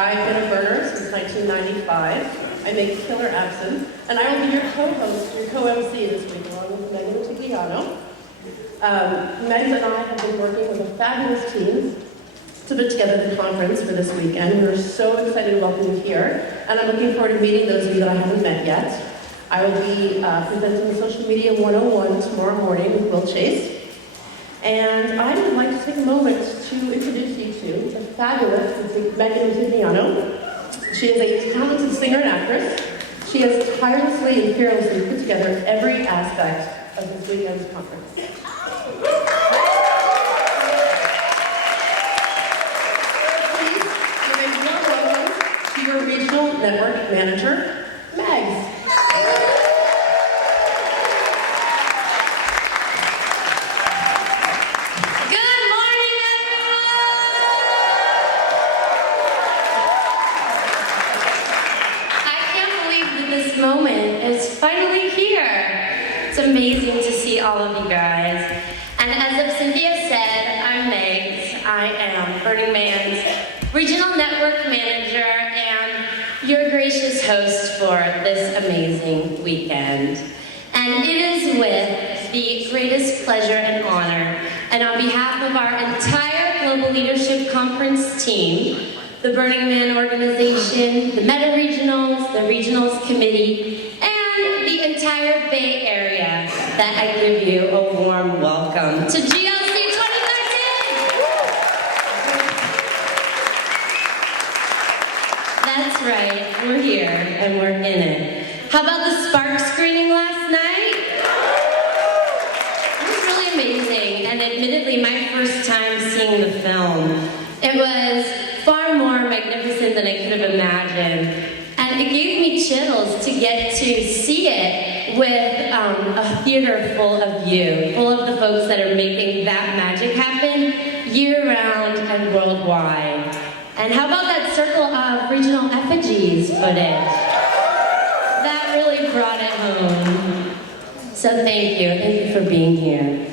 I've been a burner since 1995. I make killer absinthe, and I will be your co-host, your co-MC this week, along with Megan Tigliano. Megan and I have been working with a fabulous team to put together the conference for this weekend. We're so excited to welcome you here, and I'm looking forward to meeting those of you that I haven't met yet. I will be presenting Social Media 101 tomorrow morning with Will Chase. And I would like to take a moment to introduce you to the fabulous Megan Tigliano. She is a talented singer and actress. She has tirelessly and fearlessly put together every aspect of this weekend's conference. Please give a warm welcome to your regional network manager, Megs. Amazing to see all of you guys. And as Cynthia said, I'm Megs. I am Burning Man's Regional Network Manager and your gracious host for this amazing weekend. And it is with the greatest pleasure and honor, and on behalf of our entire Global Leadership Conference team, the Burning Man organization, the Meta Regionals, the Regionals Committee, and the entire Bay Area, that I give you a warm welcome to GLC 2019! That's right, we're here and we're in it. How about the Spark screening last night? It was really amazing, and admittedly my first time seeing the film. It was far more magnificent than I could have imagined. And it gave me chills to get to see it with a theater full of you, full of the folks that are making that magic happen year-round and worldwide. And how about that circle of regional effigies footage? That really brought it home. So thank you for being here.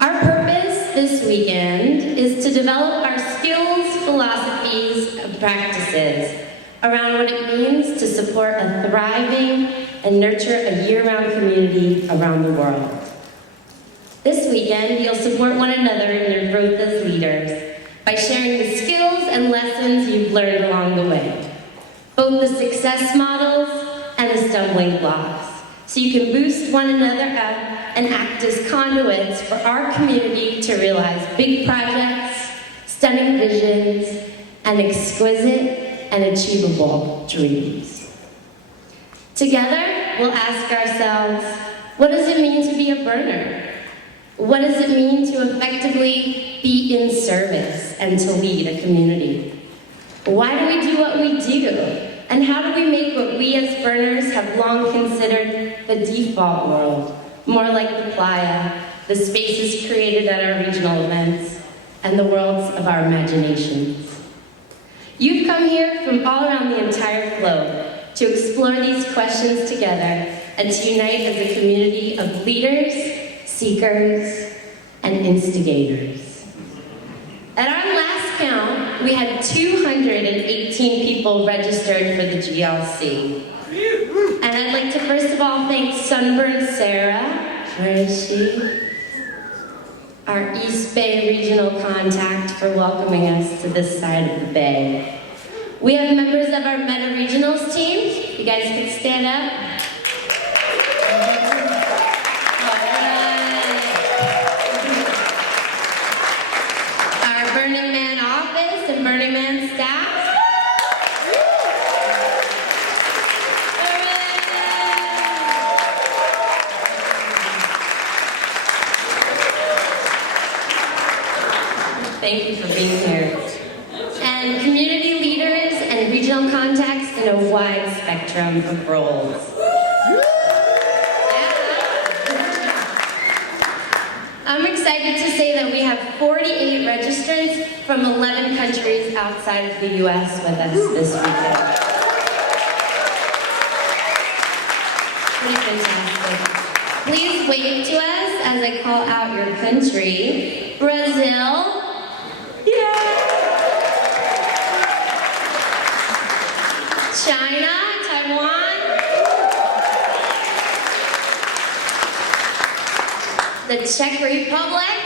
Our purpose this weekend is to develop our skills, philosophies, and practices around what it means to support a thriving and nurture a year-round community around the world. This weekend, you'll support one another in your growth as leaders by sharing the skills and lessons you've learned along the way, both the success models and the stumbling blocks, so you can boost one another up and act as conduits for our community to realize big projects, stunning visions, and exquisite and achievable dreams. Together, we'll ask ourselves, what does it mean to be a burner? What does it mean to effectively be in service and to lead a community? Why do we do what we do? And how do we make what we as burners have long considered the default world, more like the playa, the spaces created at our regional events, and the worlds of our imaginations? You've come here from all around the entire globe to explore these questions together and to unite as a community of leaders, seekers, and instigators. At our last count, we had 218 people registered for the GLC. And I'd like to first of all thank Sunburn Sarah, where is she? Our East Bay regional contact, for welcoming us to this side of the bay. We have members of our Meta Regionals team. You guys can stand up. Our Burning Man office and Burning Man staff. Thank you for being here. And community leaders and regional contacts in a wide spectrum of roles. I'm excited to say that we have 48 registrants from 11 countries outside of the US with us this weekend. Pretty fantastic. Please wave to us as I call out your country. Brazil. Yeah. China, Taiwan, the Czech Republic,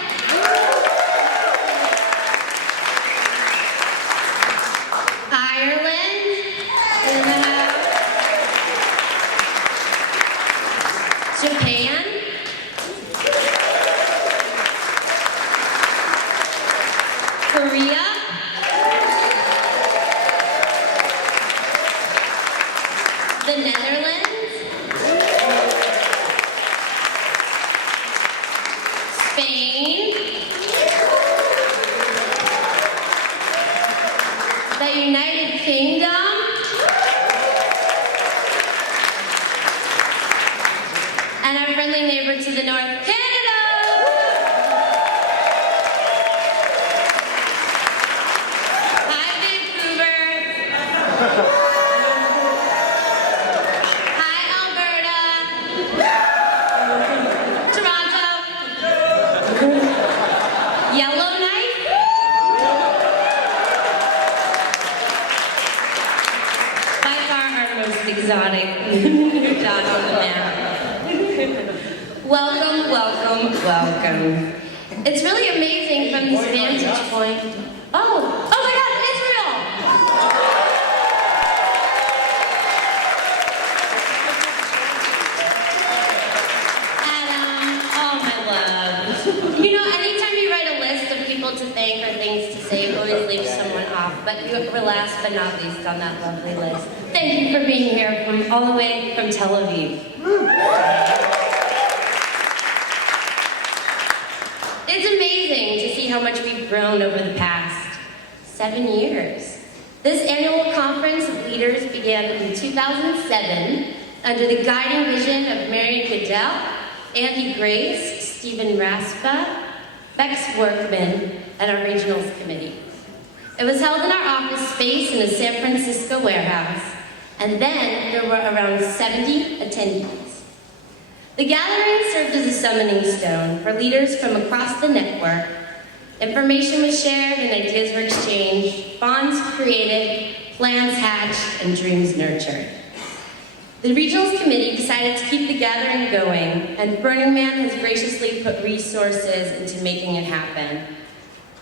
Ireland, in the house, Japan, Korea, the Netherlands, Spain, the United Kingdom, and our friendly neighbor to the north, Canada! Hi, Vancouver! Hi, Alberta! Toronto! Yellowknife? By far our most exotic new dot on the map. Welcome, welcome, welcome. It's really amazing from this vantage point. Oh my God, Israel! Adam, oh my love. You know, anytime you write a list of people to thank or things to say, you always leave someone off, but you were last but not least on that lovely list. Thank you for being here from all the way from Tel Aviv. It's amazing to see how much we've grown over the past 7 years. This annual conference of leaders began in 2007 under the guiding vision of Mary Goodell, Andy Grace, Stephen Raspa, Bex Workman, and our regionals committee. It was held in our office space in a San Francisco warehouse, and then there were around 70 attendees. The gathering served as a summoning stone for leaders from across the network. Information was shared and ideas were exchanged, bonds created, plans hatched, and dreams nurtured. The Regionals Committee decided to keep the gathering going, and Burning Man has graciously put resources into making it happen.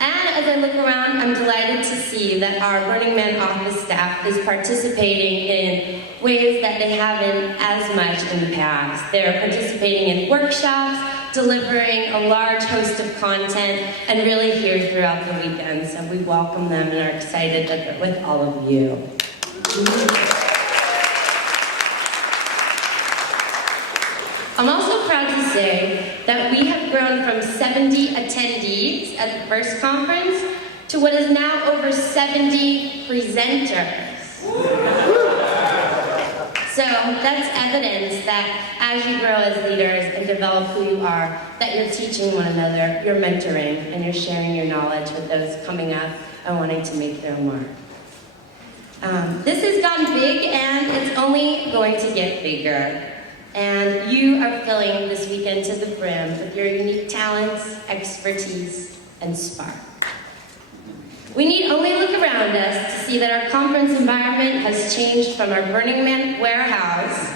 And as I look around, I'm delighted to see that our Burning Man office staff is participating in ways that they haven't as much in the past. They're participating in workshops, delivering a large host of content, and really here throughout the weekend. So we welcome them and are excited that they're with all of you. I'm also proud to say that we have grown from 70 attendees at the first conference to what is now over 70 presenters. So that's evidence that as you grow as leaders and develop who you are, that you're teaching one another, you're mentoring, and you're sharing your knowledge with those coming up and wanting to make their mark. This has gotten big, and it's only going to get bigger. And you are filling this weekend to the brim with your unique talents, expertise, and spark. We need only look around us to see that our conference environment has changed from our Burning Man warehouse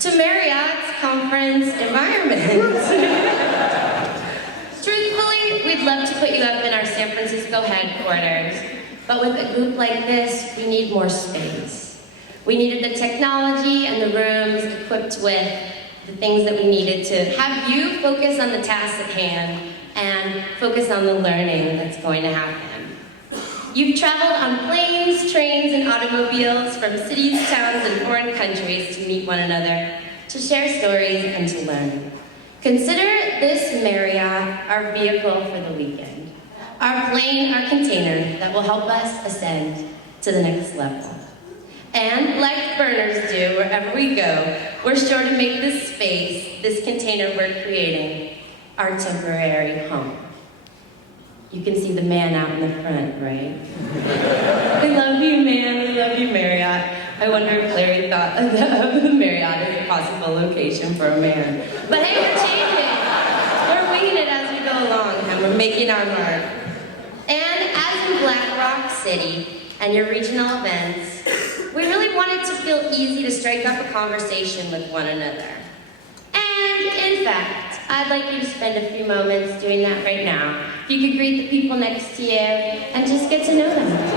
to Marriott's conference environment. Truthfully, we'd love to put you up in our San Francisco headquarters, but with a group like this, we need more space. We needed the technology and the rooms equipped with the things that we needed to have you focus on the tasks at hand and focus on the learning that's going to happen. You've traveled on planes, trains, and automobiles from cities, towns, and foreign countries to meet one another, to share stories, and to learn. Consider this Marriott our vehicle for the weekend, our plane, our container that will help us ascend to the next level. And like burners do wherever we go, we're sure to make this space, this container we're creating, our temporary home. You can see the man out in the front, right? We love you, man. We love you, Marriott. I wonder if Larry thought of the Marriott as a possible location for a man. But hey, we're changing. We're winging it as we go along, and we're making our mark. And as in Black Rock City and your regional events, we really wanted to feel easy to strike up a conversation with one another. And in fact, I'd like you to spend a few moments doing that right now. If you could greet the people next to you and just get to know them.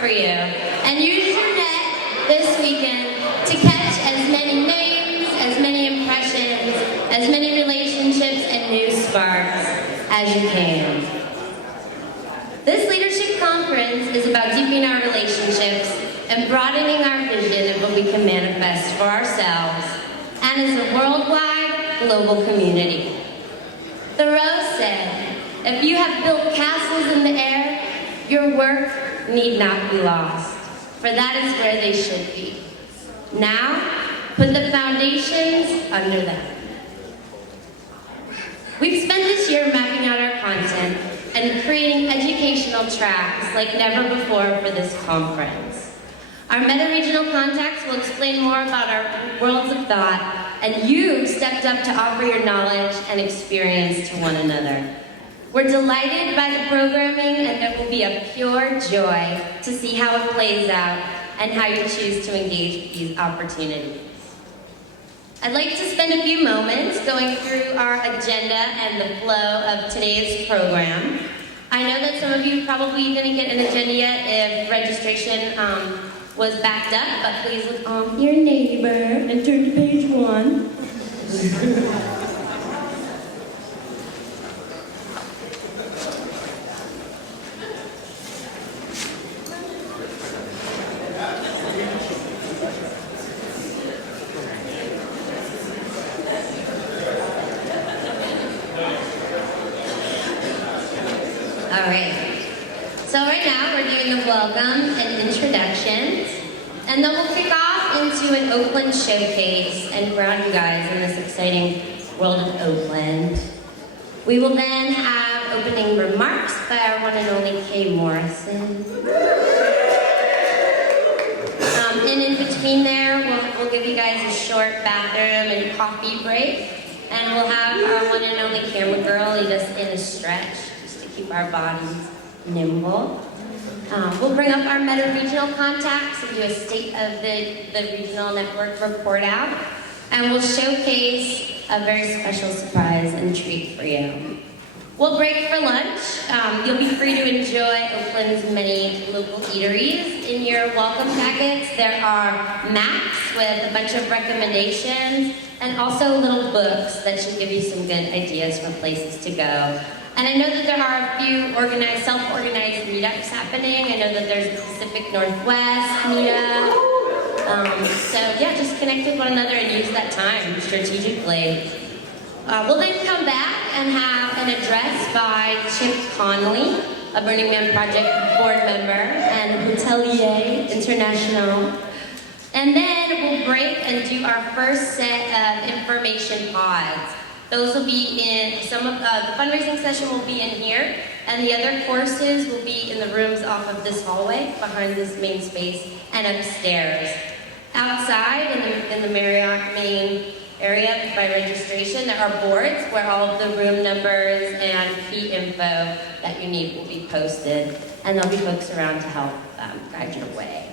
For you. And use your net this weekend to catch as many names, as many impressions, as many relationships and new sparks as you can. This leadership conference is about deepening our relationships and broadening our vision of what we can manifest for ourselves and as a worldwide global community. Thoreau said, if you have built castles in the air, your work need not be lost, for that is where they should be. Now, put the foundations under them. We've spent this year mapping out our content and creating educational tracks like never before for this conference. Our meta-regional contacts will explain more about our worlds of thought, and you've stepped up to offer your knowledge and experience to one another. We're delighted by the programming, and it will be a pure joy to see how it plays out and how you choose to engage with these opportunities. I'd like to spend a few moments going through our agenda and the flow of today's program. I know that some of you probably didn't get an agenda yet if registration was backed up, but please look on your neighbor and turn to page 1. So right now we're doing the welcome and introductions, and then we'll kick off into an Oakland showcase and ground you guys in this exciting world of Oakland. We will then have opening remarks by our one and only Kay Morrison. And in between there, we'll give you guys a short bathroom and coffee break, and we'll have our one and only camera girl lead us in a stretch just to keep our bodies nimble. We'll bring up our meta-regional contacts and do a state of the regional network report out. And we'll showcase a very special surprise and treat for you. We'll break for lunch. You'll be free to enjoy Oakland's many local eateries. In your welcome packets, there are maps with a bunch of recommendations and also little books that should give you some good ideas for places to go. And I know that there are a few self-organized meetups happening. I know that there's a Pacific Northwest meetup. So yeah, just connect with one another and use that time strategically. We'll then come back and have an address by Chip Conley, a Burning Man Project board member and hotelier international. And then we'll break and do our first set of information pods. Those will be in, some of the fundraising session will be in here, and the other courses will be in the rooms off of this hallway, behind this main space, and upstairs. Outside, in the Marriott main area by registration, there are boards where all of the room numbers and key info that you need will be posted, and there'll be folks around to help guide your way.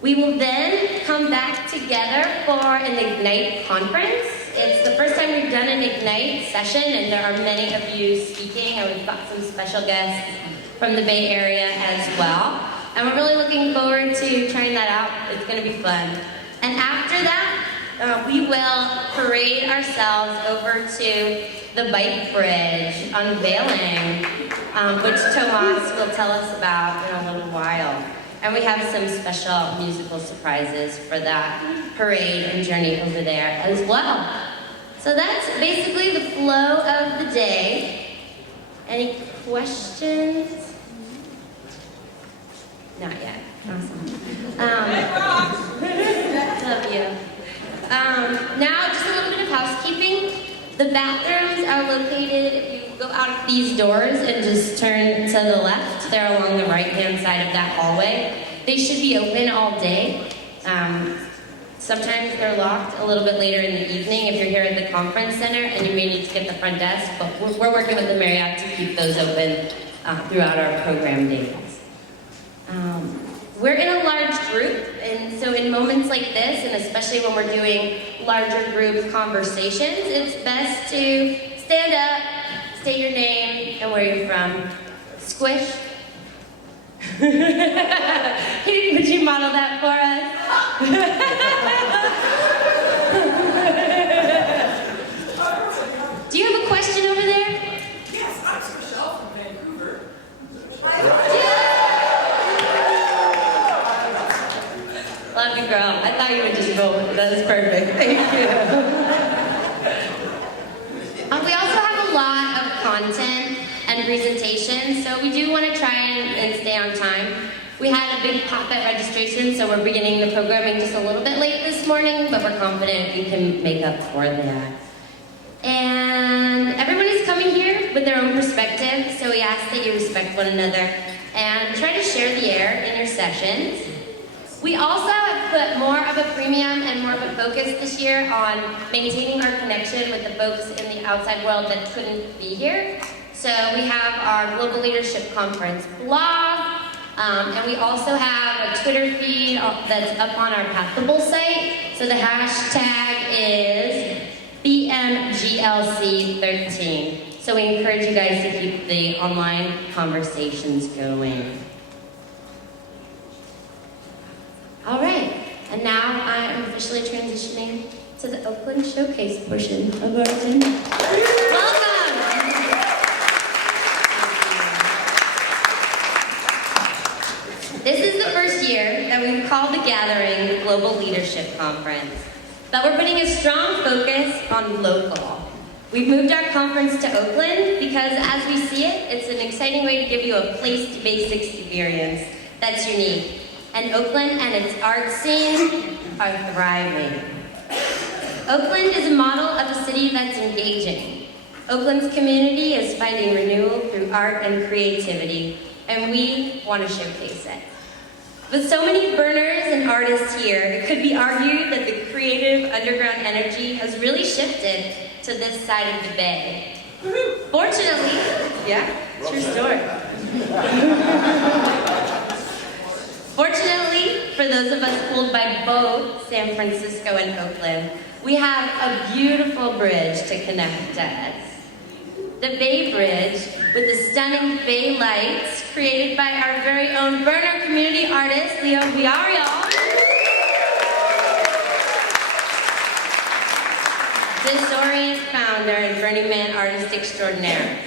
We will then come back together for an Ignite conference. It's the first time we've done an Ignite session, and there are many of you speaking, and we've got some special guests from the Bay Area as well. And we're really looking forward to trying that out. It's going to be fun. And after that, we will parade ourselves over to the bike bridge unveiling, which Tomas will tell us about in a little while. And we have some special musical surprises for that parade and journey over there as well. So that's basically the flow of the day. Any questions? Not yet. Awesome. Love you. Now, just a little bit of housekeeping. The bathrooms are located, if you go out of these doors and just turn to the left, they're along the right-hand side of that hallway. They should be open all day. Sometimes they're locked a little bit later in the evening if you're here at the conference center, and you may need to get the front desk, but we're working with the Marriott to keep those open throughout our program days. We're in a large group, and so in moments like this, and especially when we're doing larger group conversations, it's best to stand up, state your name, and where you're from. Squish. Would you model that for us? Do you have a question over there? Yes, I'm Michelle from Vancouver. Love you, girl. I thought you would just roll with it. That is perfect. Thank you. We also have a lot of content and presentations, so we do want to try and stay on time. We had a big pop-up registration, so we're beginning the programming just a little bit late this morning, but we're confident we can make up for that. And everybody's coming here with their own perspective, so we ask that you respect one another and try to share the air in your sessions. We also have put more of a premium and more of a focus this year on maintaining our connection with the folks in the outside world that couldn't be here. So we have our Global Leadership Conference blog, and we also have a Twitter feed that's up on our Pathable site. So the hashtag is BMGLC13. So we encourage you guys to keep the online conversations going. All right, and now I am officially transitioning to the Oakland Showcase portion of our agenda. Welcome! This is the first year that we've called the gathering the Global Leadership Conference, but we're putting a strong focus on local. We've moved our conference to Oakland because, as we see it, it's an exciting way to give you a place-based experience that's unique. And Oakland and its art scene are thriving. Oakland is a model of a city that's engaging. Oakland's community is finding renewal through art and creativity, and we want to showcase it. With so many burners and artists here, it could be argued that the creative underground energy has really shifted to this side of the bay. Fortunately, yeah, true story. Fortunately, for those of us pulled by both San Francisco and Oakland, we have a beautiful bridge to connect us. the Bay Bridge, with the stunning Bay lights created by our very own burner community artist, Leo Villarreal. Disorient founder and Burning Man artist extraordinaire.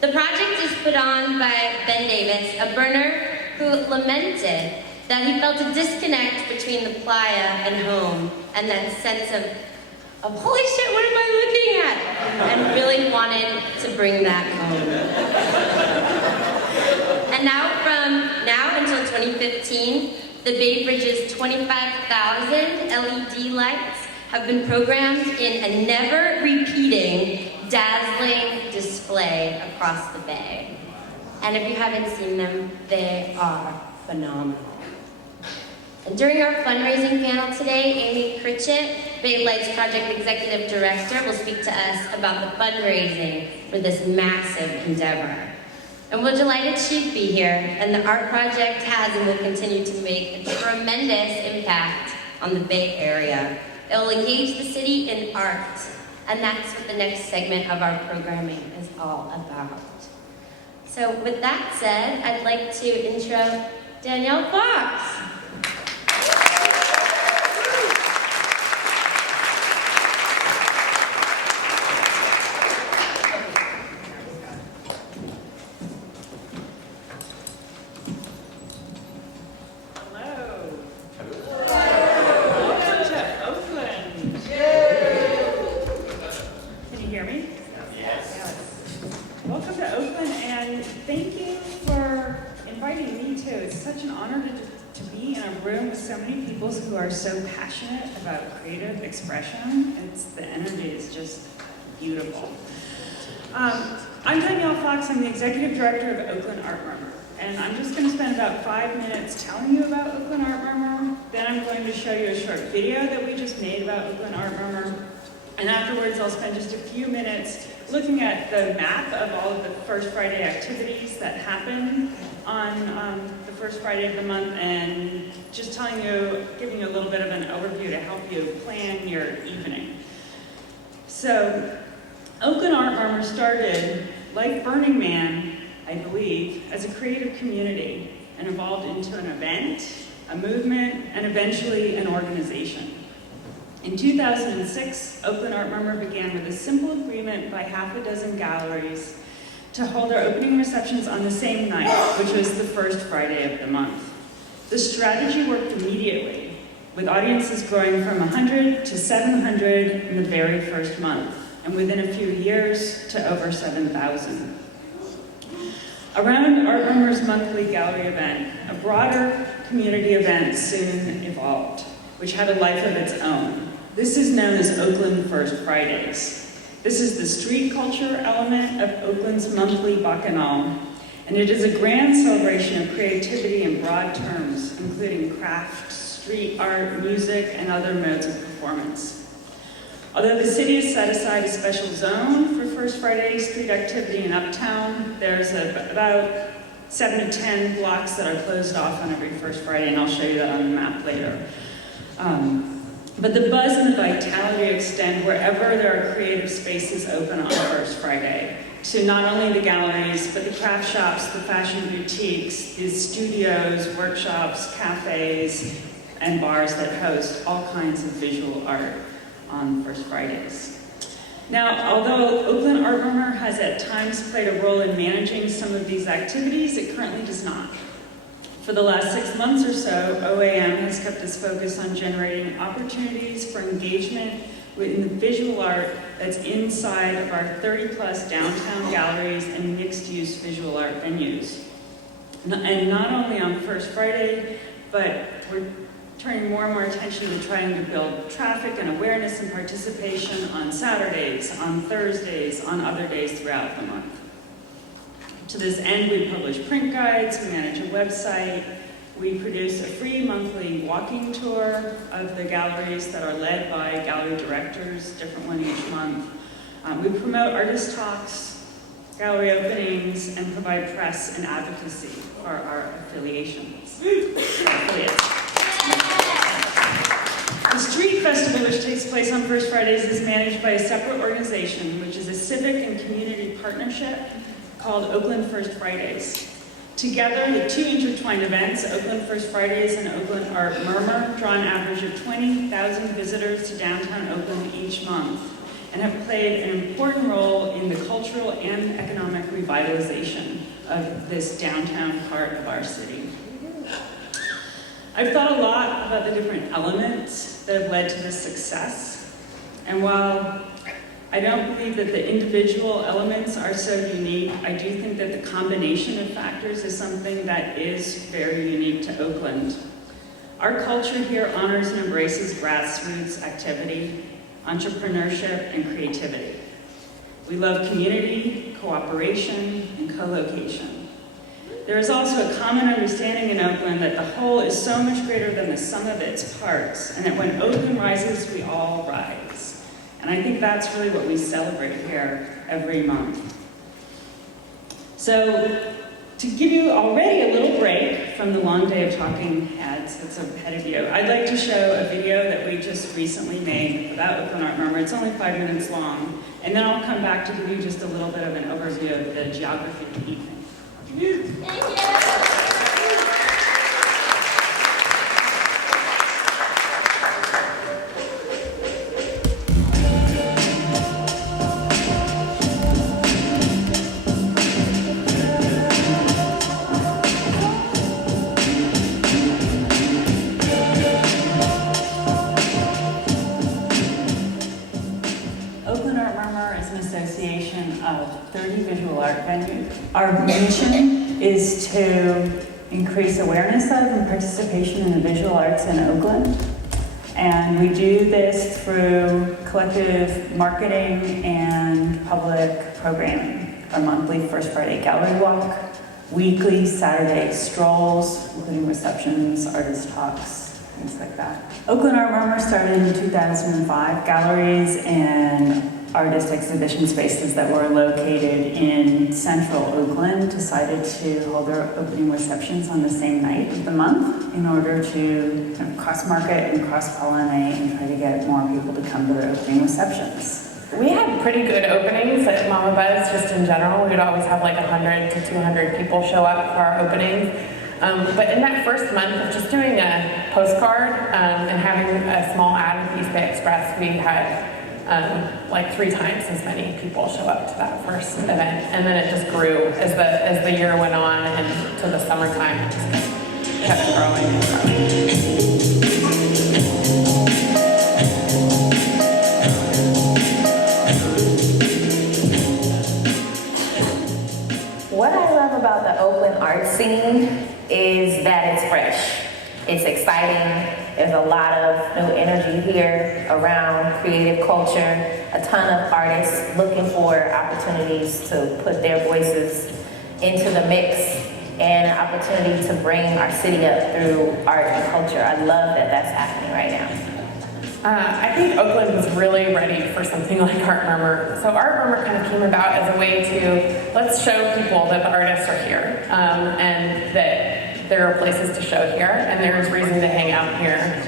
The project is put on by Ben Davis, a burner who lamented that he felt a disconnect between the playa and home, and that sense of holy shit, what am I looking at? And really wanted to bring that home. And now from now until 2015, the Bay Bridge's 25,000 LED lights have been programmed in a never-repeating, dazzling display across the bay. And if you haven't seen them, they are phenomenal. And during our fundraising panel today, Amy Critchett, Bay Lights Project Executive Director, will speak to us about the fundraising for this massive endeavor. And we're delighted she'd be here, and the art project has and will continue to make a tremendous impact on the Bay Area. It will engage the city in art, and that's what the next segment of our programming is all about. So with that said, I'd like to intro Danielle Fox. Who are so passionate about creative expression. The energy is just beautiful. I'm Danielle Fox. I'm the Executive Director of Oakland Art Murmur. And I'm just going to spend about 5 minutes telling you about Oakland Art Murmur. Then I'm going to show you a short video that we just made about Oakland Art Murmur. And afterwards, I'll spend just a few minutes looking at the map of all of the First Friday activities that happen on the first Friday of the month, and just giving you a little bit of an overview to help you plan your evening. So, Oakland Art Murmur started, like Burning Man, I believe, as a creative community and evolved into an event, a movement, and eventually an organization. In 2006, Oakland Art Murmur began with a simple agreement by half a dozen galleries to hold our opening receptions on the same night, which was the first Friday of the month. The strategy worked immediately, with audiences growing from 100 to 700 in the very first month, and within a few years to over 7,000. Around Art Murmur's monthly gallery event, a broader community event soon evolved, which had a life of its own. This is known as Oakland First Fridays. This is the street culture element of Oakland's monthly Bacchanal, and it is a grand celebration of creativity in broad terms, including craft, street art, music, and other modes of performance. Although the city has set aside a special zone for First Friday street activity in Uptown, there's about 7 to 10 blocks that are closed off on every First Friday, and I'll show you that on the map later. But the buzz and the vitality extend wherever there are creative spaces open on First Friday, to not only the galleries, but the craft shops, the fashion boutiques, the studios, workshops, cafes, and bars that host all kinds of visual art on First Fridays. Now, although Oakland Art Murmur has at times played a role in managing some of these activities, it currently does not. For the last 6 months or so, OAM has kept its focus on generating opportunities for engagement in the visual art that's inside of our 30-plus downtown galleries and mixed-use visual art venues. And not only on First Friday, but we're turning more and more attention to trying to build traffic and awareness and participation on Saturdays, on Thursdays, on other days throughout the month. To this end, we publish print guides, we manage a website, we produce a free monthly walking tour of the galleries that are led by gallery directors, different one each month. We promote artist talks, gallery openings, and provide press and advocacy for our affiliates. The Street Festival, which takes place Fridays on First Fridays is managed by a separate organization, which is a civic and community partnership called Oakland First Fridays. Together, the two intertwined events, Oakland First Fridays and Oakland Art Murmur, draw an average of 20,000 visitors to downtown Oakland each month and have played an important role in the cultural and economic revitalization of this downtown part of our city. I've thought a lot about the different elements that have led to this success, and while I don't believe that the individual elements are so unique, I do think that the combination of factors is something that is very unique to Oakland. Our culture here honors and embraces grassroots activity, entrepreneurship, and creativity. We love community, cooperation, and co-location. There is also a common understanding in Oakland that the whole is so much greater than the sum of its parts, and that when Oakland rises, we all rise. And I think that's really what we celebrate here every month. So, to give you already a little break from the long day of talking heads that's ahead of you, I'd like to show a video that we just recently made about Oakland Art Murmur. It's only 5 minutes long, and then I'll come back to give you just a little bit of an overview of the geography of the evening. Oakland Art Murmur is an association of 30 visual art venues. Our mission is to increase awareness of and participation in the visual arts in Oakland. And we do this through collective marketing and public programming. Our monthly First Friday gallery walk, weekly Saturday strolls, including receptions, artist talks, things like that. Oakland Art Murmur started in 2005. Galleries and artist exhibition spaces that were located in central Oakland decided to hold their opening receptions on the same night of the month in order to kind of cross-market and cross-pollinate and try to get more people to come to their opening receptions. We had pretty good openings at Mama Buzz, just in general. We'd always have like 100 to 200 people show up for our openings. But in that first month of just doing a postcard and having a small ad in East Bay Express, we had like 3 times as many people show up to that first event. And then it just grew as the year went on and to the summertime, it just kept growing and growing. What I love about the Oakland art scene is that it's fresh. It's exciting. There's a lot of new energy here around creative culture. A ton of artists looking for opportunities to put their voices into the mix and an opportunity to bring our city up through art and culture. I love that that's happening right now. I think Oakland was really ready for something like Art Murmur. So Art Murmur kind of came about as a way to, let's show people that the artists are here and that there are places to show here and there's reason to hang out here.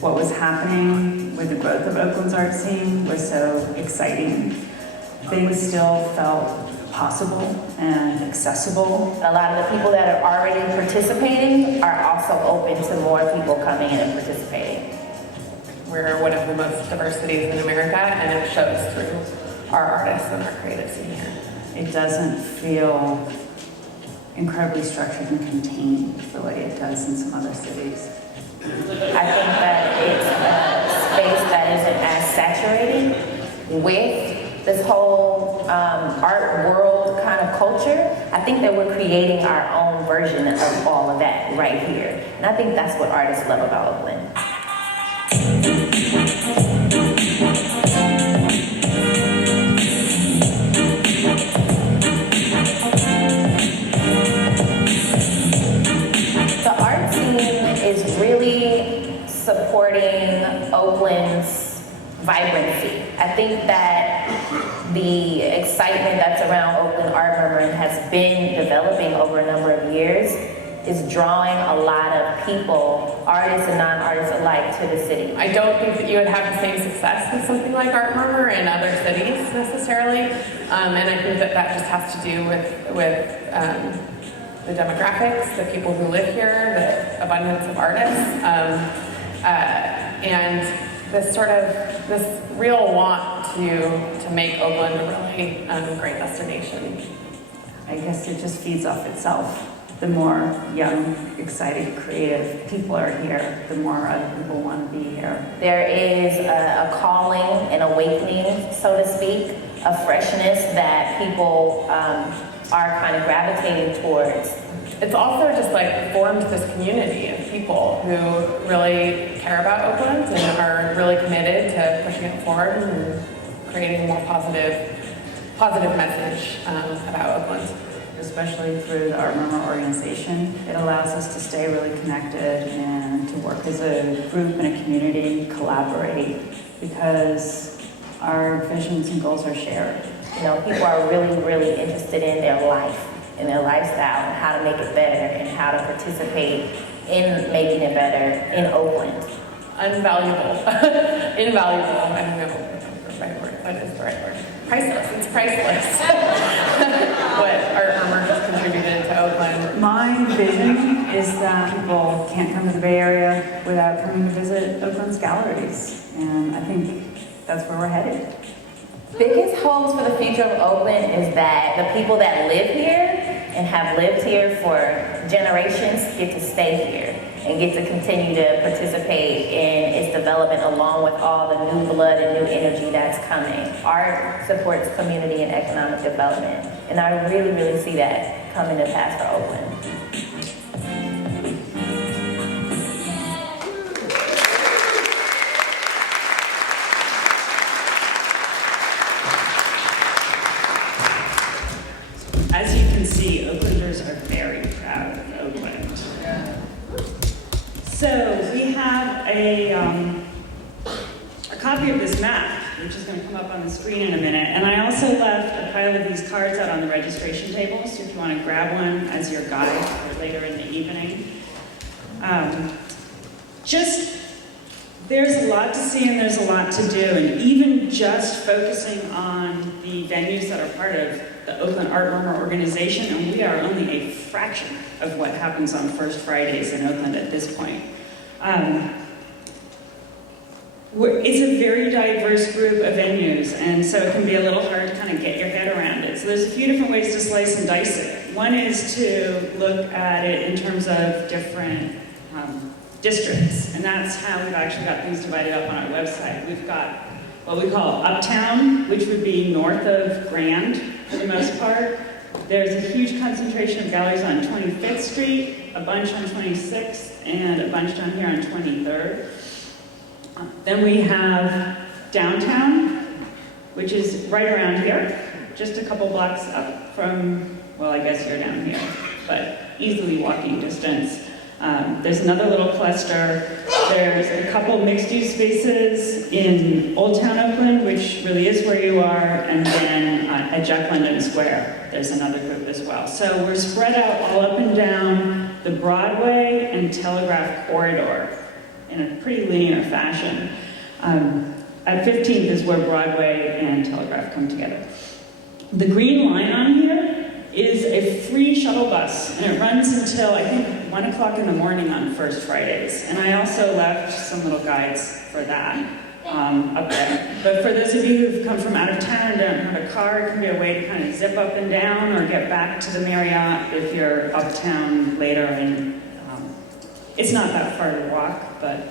What was happening with the growth of Oakland's art scene was so exciting. Things still felt possible and accessible. A lot of the people that are already participating are also open to more people coming in and participating. We're one of the most diverse cities in America, and it shows through our artists and our creative scene here. It doesn't feel incredibly structured and contained the way it does in some other cities. I think that it's a space that isn't as saturated with this whole art world kind of culture. I think that we're creating our own version of all of that right here. And I think that's what artists love about Oakland. The art scene is really supporting Oakland's vibrancy. I think that the excitement that's around Oakland Art Murmur has been developing over a number of years, is drawing a lot of people, artists and non-artists alike, to the city. I don't think that you would have the same success with something like Art Murmur in other cities necessarily, and I think that that just has to do with the demographics, the people who live here, the abundance of artists, and this real want to make Oakland a really great destination. I guess it just feeds off itself. The more young, excited, creative people are here, the more other people want to be here. There is a calling, an awakening, so to speak, a freshness that people are kind of gravitating towards. It's also just like formed this community of people who really care about Oakland and are really committed to pushing it forward and creating a more positive message about Oakland. Especially through the Art Murmur organization. It allows us to stay really connected and to work as a group and a community, collaborate, because our visions and goals are shared. You know, people are really, really interested in their life, in their lifestyle, and how to make it better, and how to participate in making it better in Oakland. Invaluable. Invaluable. I don't know the right word. What is the right word? Priceless. It's priceless. What Art Murmur has contributed to Oakland. My vision is that people can't come to the Bay Area without coming to visit Oakland's galleries, and I think that's where we're headed. Biggest hopes for the future of Oakland is that the people that live here and have lived here for generations get to stay here and get to continue to participate in its development along with all the new blood and new energy that's coming. Art supports community and economic development, and I really, really see that coming to pass for Oakland. As you can see, Oaklanders are very proud of Oakland. So we have a copy of this map, which is going to come up on the screen in a minute. And I also left a pile of these cards out on the registration table, so if you want to grab one as your guide for later in the evening. There's a lot to see and there's a lot to do, and even just focusing on the venues that are part of the Oakland Art Murmur organization, and we are only a fraction of what happens on First Fridays in Oakland at this point. It's a very diverse group of venues, and so it can be a little hard to kind of get your head around it. So there's a few different ways to slice and dice it. One is to look at it in terms of different districts, and that's how we've actually got things divided up on our website. We've got what we call Uptown, which would be north of Grand for the most part. There's a huge concentration of galleries on 25th Street, a bunch on 26th, and a bunch down here on 23rd. Then we have Downtown, which is right around here, just a couple blocks up from, well, I guess you're down here, but easily walking distance. There's another little cluster. There's a couple mixed-use spaces in Old Town Oakland, which really is where you are, and then at Jack London Square, there's another group as well. So we're spread out all up and down the Broadway and Telegraph corridor in a pretty linear fashion. At 15th is where Broadway and Telegraph come together. The green line on here is a free shuttle bus, and it runs until, I think, 1 o'clock in the morning on First Fridays. And I also left some little guides for that up there. But for those of you who've come from out of town and don't have a car, it can be a way to kind of zip up and down or get back to the Marriott if you're uptown later. And it's not that far to walk, but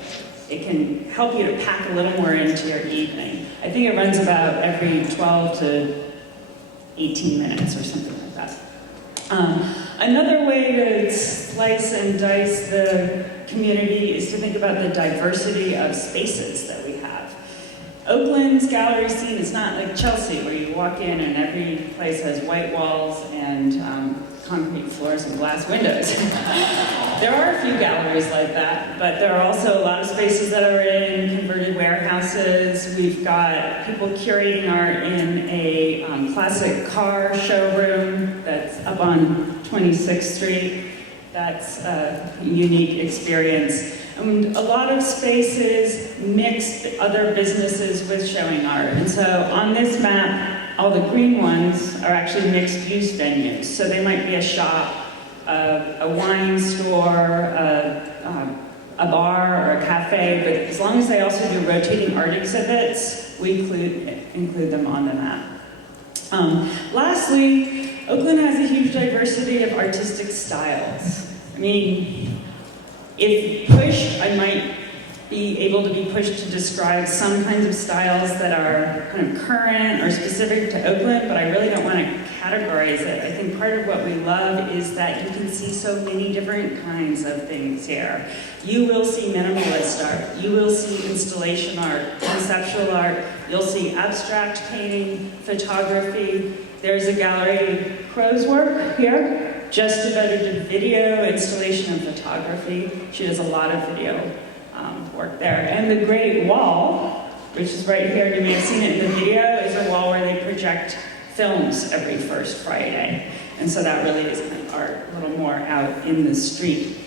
it can help you to pack a little more into your evening. I think it runs about every 12 to 18 minutes or something like that. Another way to slice and dice the community is to think about the diversity of spaces that we have. Oakland's gallery scene is not like Chelsea, where you walk in and every place has white walls and concrete floors and glass windows. There are a few galleries like that, but there are also a lot of spaces that are in converted warehouses. We've got people curating art in a classic car showroom that's up on 26th Street. That's a unique experience. And a lot of spaces mix other businesses with showing art. And so on this map, all the green ones are actually mixed-use venues. So they might be a shop, a wine store, a bar, or a cafe, but as long as they also do rotating art exhibits, we include them on the map. Lastly, Oakland has a huge diversity of artistic styles. I mean, if pushed, I might be able to be pushed to describe some kinds of styles that are kind of current or specific to Oakland, but I really don't want to categorize it. I think part of what we love is that you can see so many different kinds of things here. You will see minimalist art, you will see installation art, conceptual art, you'll see abstract painting, photography. There's a gallery, Crow's work here, just devoted to video, installation, and photography. She does a lot of video work there. And the Great Wall, which is right here, you may have seen it in the video, is a wall where they project films every first Friday. And so that really is kind of art, a little more out in the street.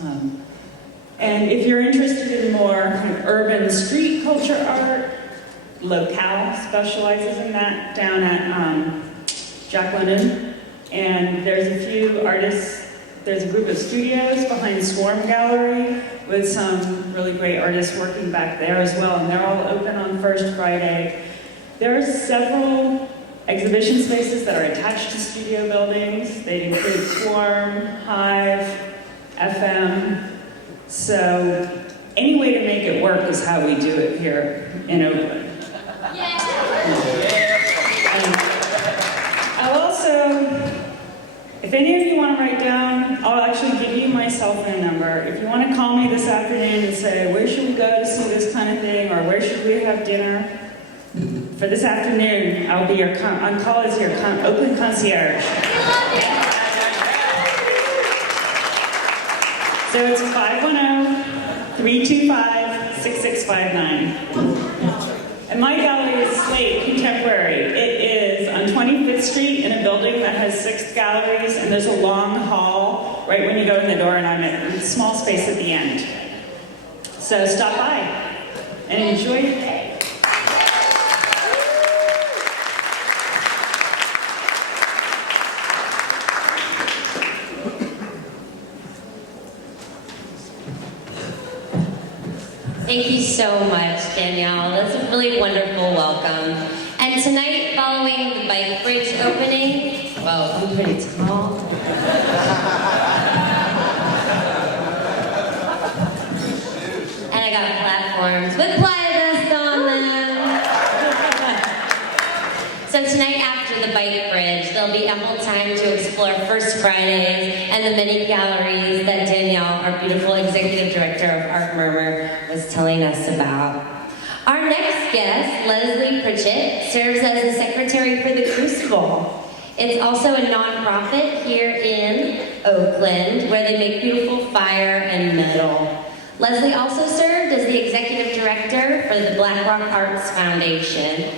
And if you're interested in more kind of urban street culture art, Locale specializes in that down at Jack London. And there's a few artists, there's a group of studios behind Swarm Gallery with some really great artists working back there as well. And they're all open on First Friday. There are several exhibition spaces that are attached to studio buildings. They include Swarm, Hive, FM. So any way to make it work is how we do it here in Oakland. I'll also, if any of you want to write down, I'll actually give you my cell phone number. If you want to call me this afternoon and say, where should we go to see this kind of thing, or where should we have dinner? For this afternoon, I'll be your on call as your Oakland concierge. So it's 510-325-6659. And my gallery is Slate Contemporary. It is on 25th Street in a building that has 6 galleries, and there's a long hall right when you go in the door, and I'm at a small space at the end. So stop by and enjoy your day. Thank you so much, Danielle. That's a really wonderful welcome. And tonight, following the bike bridge opening, wow, I'm pretty tall. And I got platforms with playa vests on them. So tonight, after the bike bridge, there'll be ample time to explore First Fridays and the many galleries that Danielle, our beautiful executive director of Art Murmur, was telling us about. Our next guest, Leslie Pritchett, serves as the secretary for the Crucible. It's also a nonprofit here in Oakland where they make beautiful fire and metal. Leslie also served as the executive director for the Black Rock Arts Foundation.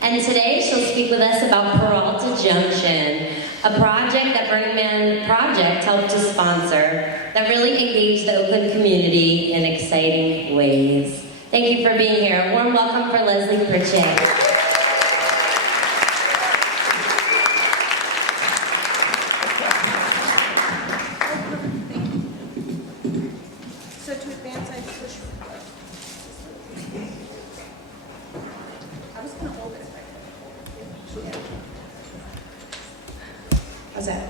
And today she'll speak with us about Peralta Junction, a project that Burning Man Project helped to sponsor that really engaged the Oakland community in exciting ways. Thank you for being here. A warm welcome for Leslie Pritchett. So to advance, I push. I was going to hold it. How's that?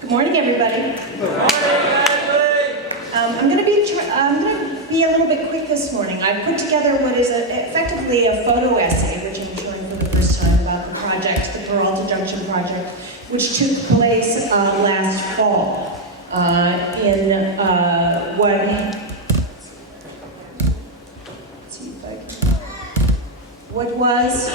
Good morning, everybody. Good morning. I'm going to be a little bit quick this morning. I put together what is effectively a photo essay, which I'm showing for the first time, about the project, the Peralta Junction project, which took place last fall in what was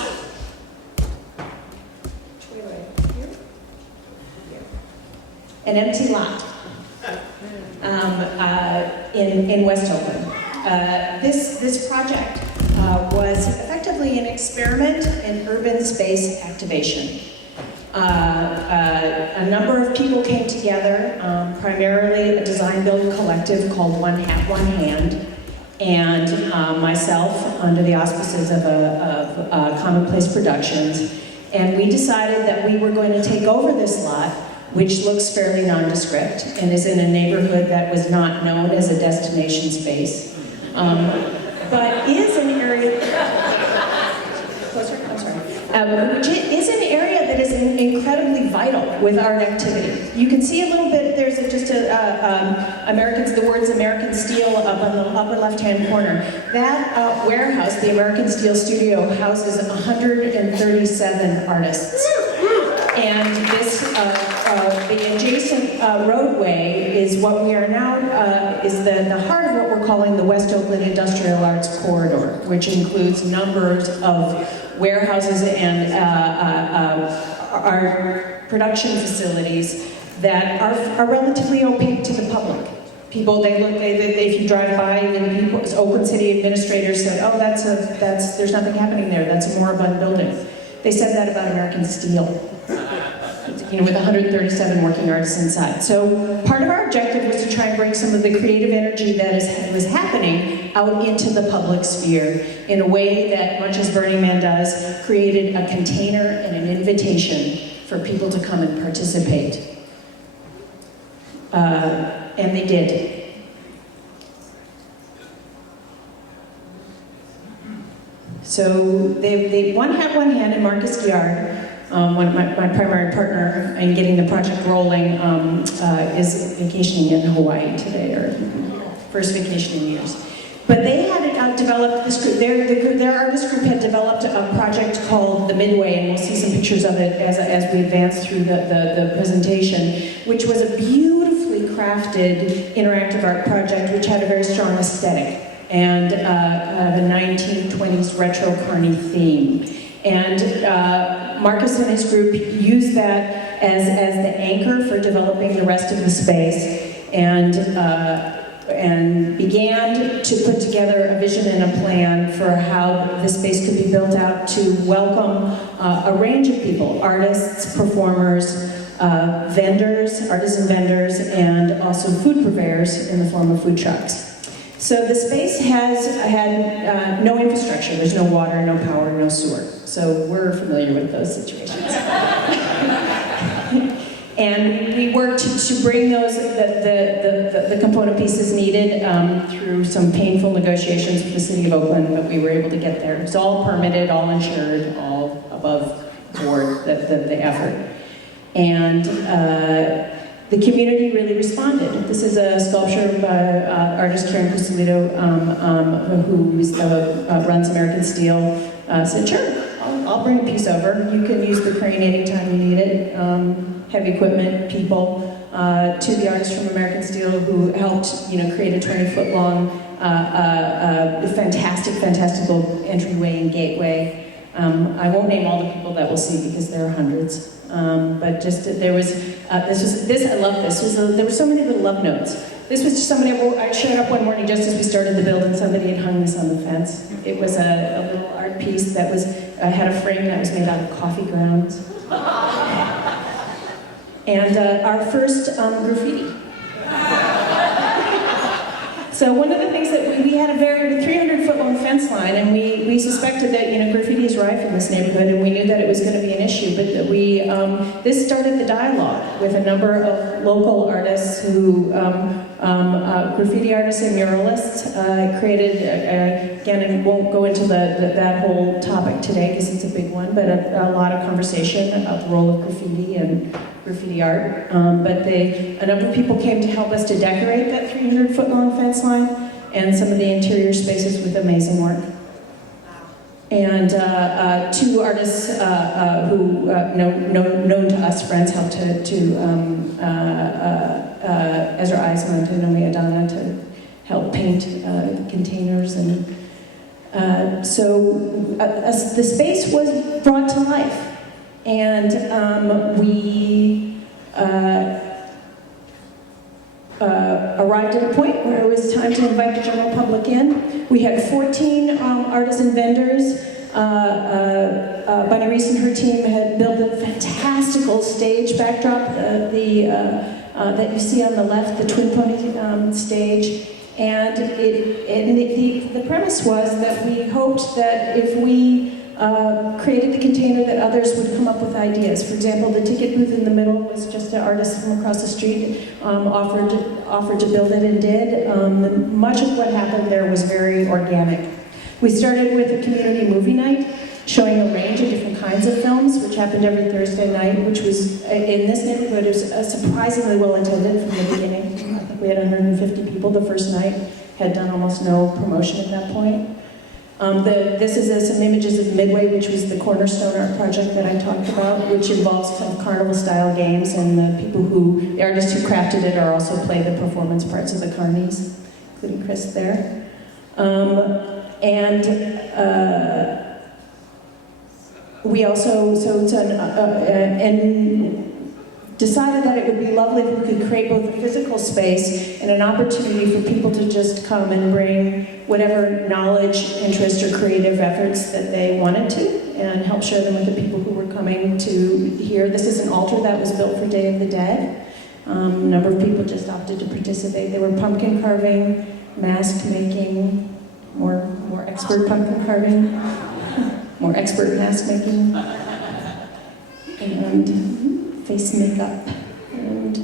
an empty lot in West Oakland. This project was effectively an experiment in urban space activation. A number of people came together, primarily a design-build collective called One Hat, One Hand, and myself under the auspices of Commonplace Productions. And we decided that we were going to take over this lot, which looks fairly nondescript and is in a neighborhood that was not known as a destination space, but is an area, which is an area that is incredibly vital with art activity. You can see a little bit, there's the words American Steel up on the upper left-hand corner. That warehouse, the American Steel Studio, houses 137 artists. And this, the adjacent roadway is what we are now, is the heart of what we're calling the West Oakland Industrial Arts Corridor, which includes numbers of warehouses and our production facilities that are relatively opaque to the public. People, if you drive by, even people, Oakland City administrators said, oh, there's nothing happening there, that's a moribund building. They said that about American Steel, with 137 working artists inside. So part of our objective was to try and bring some of the creative energy that was happening out into the public sphere in a way that, much as Burning Man does, created a container and an invitation for people to come and participate. And they did. So they One Hat, One Hand, and Marcus Giard, my primary partner in getting the project rolling, is vacationing in Hawaii today, or first vacation in years. But they had developed this group, their artist group had developed a project called The Midway, and we'll see some pictures of it as we advance through the presentation, which was a beautifully crafted interactive art project which had a very strong aesthetic and kind of a 1920s retro carny theme. And Marcus and his group used that as the anchor for developing the rest of the space, and began to put together a vision and a plan for how the space could be built out to welcome a range of people, artists, performers, vendors, artisan vendors, and also food purveyors in the form of food trucks. So the space has had no infrastructure. There's no water, no power, no sewer. So we're familiar with those situations. And we worked to bring those, the component pieces needed through some painful negotiations with the City of Oakland, but we were able to get there. It's all permitted, all insured, all above board, the effort. And the community really responded. This is a sculpture by artist Karen Cusolito, who runs American Steel, said, sure, I'll bring a piece over. You can use the crane anytime you need it. Heavy equipment, people, to the artists from American Steel who helped, create a 20-foot long, fantastical entryway and gateway. I won't name all the people that we'll see because there are hundreds. But just there was I love this. There were so many little love notes. This was just somebody I showed up one morning just as we started the build, and somebody had hung this on the fence. It was a little art piece that had a frame that was made out of coffee grounds. And our first graffiti. So one of the things that we had a 300-foot long fence line, and we suspected that graffiti is rife in this neighborhood, and we knew that it was going to be an issue. But that this started the dialogue with a number of local artists who, graffiti artists and muralists, created. Again, I won't go into that whole topic today because it's a big one, but a lot of conversation about the role of graffiti and graffiti art, but a number of people came to help us to decorate that 300-foot long fence line and some of the interior spaces with amazing work. And two artists who, known to us, friends, helped Ezra Eisman and Naomi Adana to help paint the containers. And so the space was brought to life. And we arrived at a point where it was time to invite the general public in. We had 14 artisan vendors Bunny Reese and her team had built a fantastical stage backdrop, that you see on the left, the Twin Pony stage. And the premise was that we hoped that if we created the container, that others would come up with ideas. For example, the ticket booth in the middle was just an artist from across the street offered to build it and did. Much of what happened there was very organic. We started with a community movie night, showing a range of different kinds of films, which happened every Thursday night, which was, in this neighborhood, it was surprisingly well attended from the beginning. I think we had 150 people the first night, had done almost no promotion at that point. This is some images of Midway, which was the cornerstone art project that I talked about, which involves kind of carnival-style games, and the artists who crafted it are also play the performance parts of the carnies, including Chris there. We also decided that it would be lovely if we could create both a physical space and an opportunity for people to just come and bring whatever knowledge, interest, or creative efforts that they wanted to, and help share them with the people who were coming to hear. This is an altar that was built for Day of the Dead. A number of people just opted to participate. There were pumpkin carving, mask making, more expert pumpkin carving, more expert mask making, and face makeup. And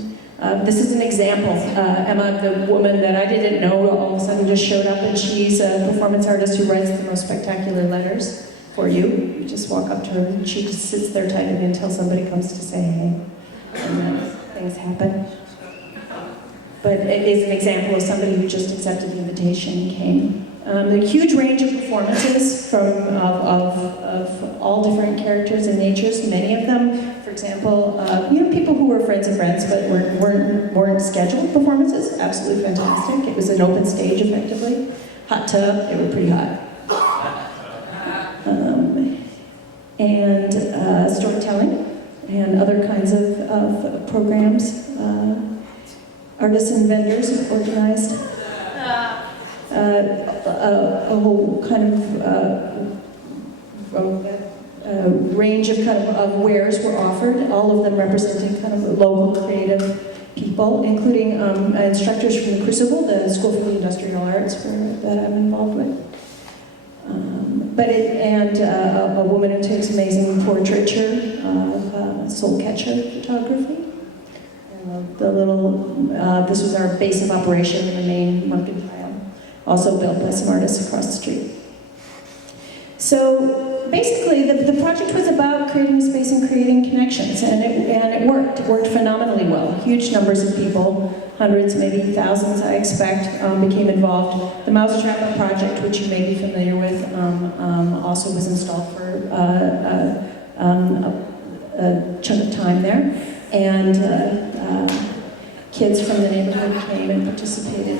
this is an example. Emma, the woman that I didn't know, all of a sudden just showed up, and she's a performance artist who writes the most spectacular letters for you. You just walk up to her, and she just sits there typing until somebody comes to say hey, and then things happen. But it is an example of somebody who just accepted the invitation and came. A huge range of performances of all different characters and natures. Many of them, for example, people who were friends of friends but weren't scheduled performances. Absolutely fantastic. It was an open stage, effectively. Hot tub. They were pretty hot. And storytelling and other kinds of programs. Artists and vendors have organized a whole kind of range of of wares were offered, all of them representing kind of local creative people, including instructors from the Crucible, the School for the Industrial Arts that I'm involved with. A woman who takes amazing portraiture of soul catcher photography. This was our base of operation in the main market tile, also built by some artists across the street. So basically, the project was about creating a space and creating connections, and it worked. It worked phenomenally well. Huge numbers of people, hundreds, maybe thousands, I expect, became involved. The Mousetrap project, which you may be familiar with, also was installed for a chunk of time there. And kids from the neighborhood came and participated.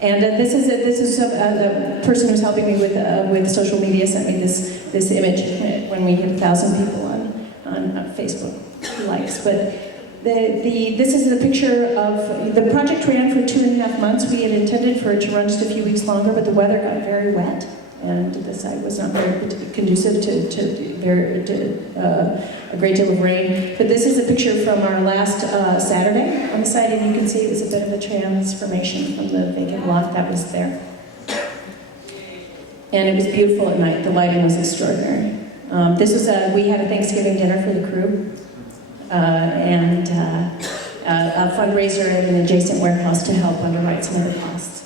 And this is a person who's helping me with social media sent me this image when we hit 1,000 people on Facebook likes. But this is a picture of the project ran for 2.5 months. We had intended for it to run just a few weeks longer, but the weather got very wet, and the site was not very conducive to a great deal of rain. But this is a picture from our last Saturday on the site, and you can see it was a bit of a transformation from the vacant lot that was there. And it was beautiful at night. The lighting was extraordinary. We had a Thanksgiving dinner for the crew, and a fundraiser at an adjacent warehouse to help underwrite some of the costs.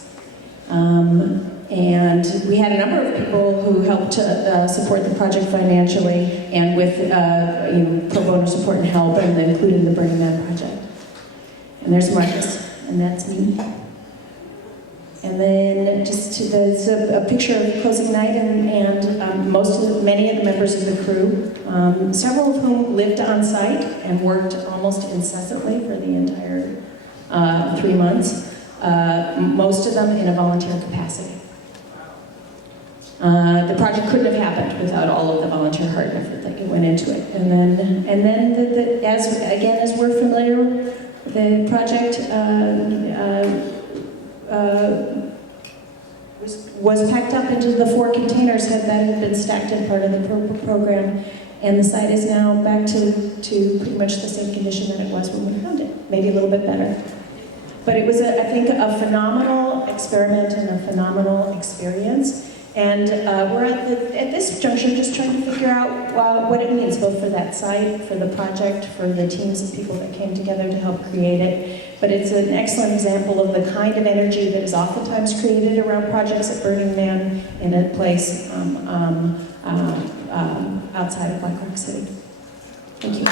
And we had a number of people who helped support the project financially and with pro bono support and help, and including the Burning Man project. And there's Marcus, and that's me. And then there's a picture of closing night, and many of the members of the crew, several of whom lived on site and worked almost incessantly for the entire 3 months. Most of them in a volunteer capacity. The project couldn't have happened without all of the volunteer heart and effort that went into it. And then, as we're familiar, the project was was packed up into the 4 containers that had been stacked in part of the program, and the site is now back to pretty much the same condition that it was when we found it, maybe a little bit better. But it was, I think, a phenomenal experiment and a phenomenal experience. And we're at this juncture just trying to figure out what it means, both for that site, for the project, for the teams of people that came together to help create it. But it's an excellent example of the kind of energy that is oftentimes created around projects at Burning Man in a place outside of Black Rock City. Thank you.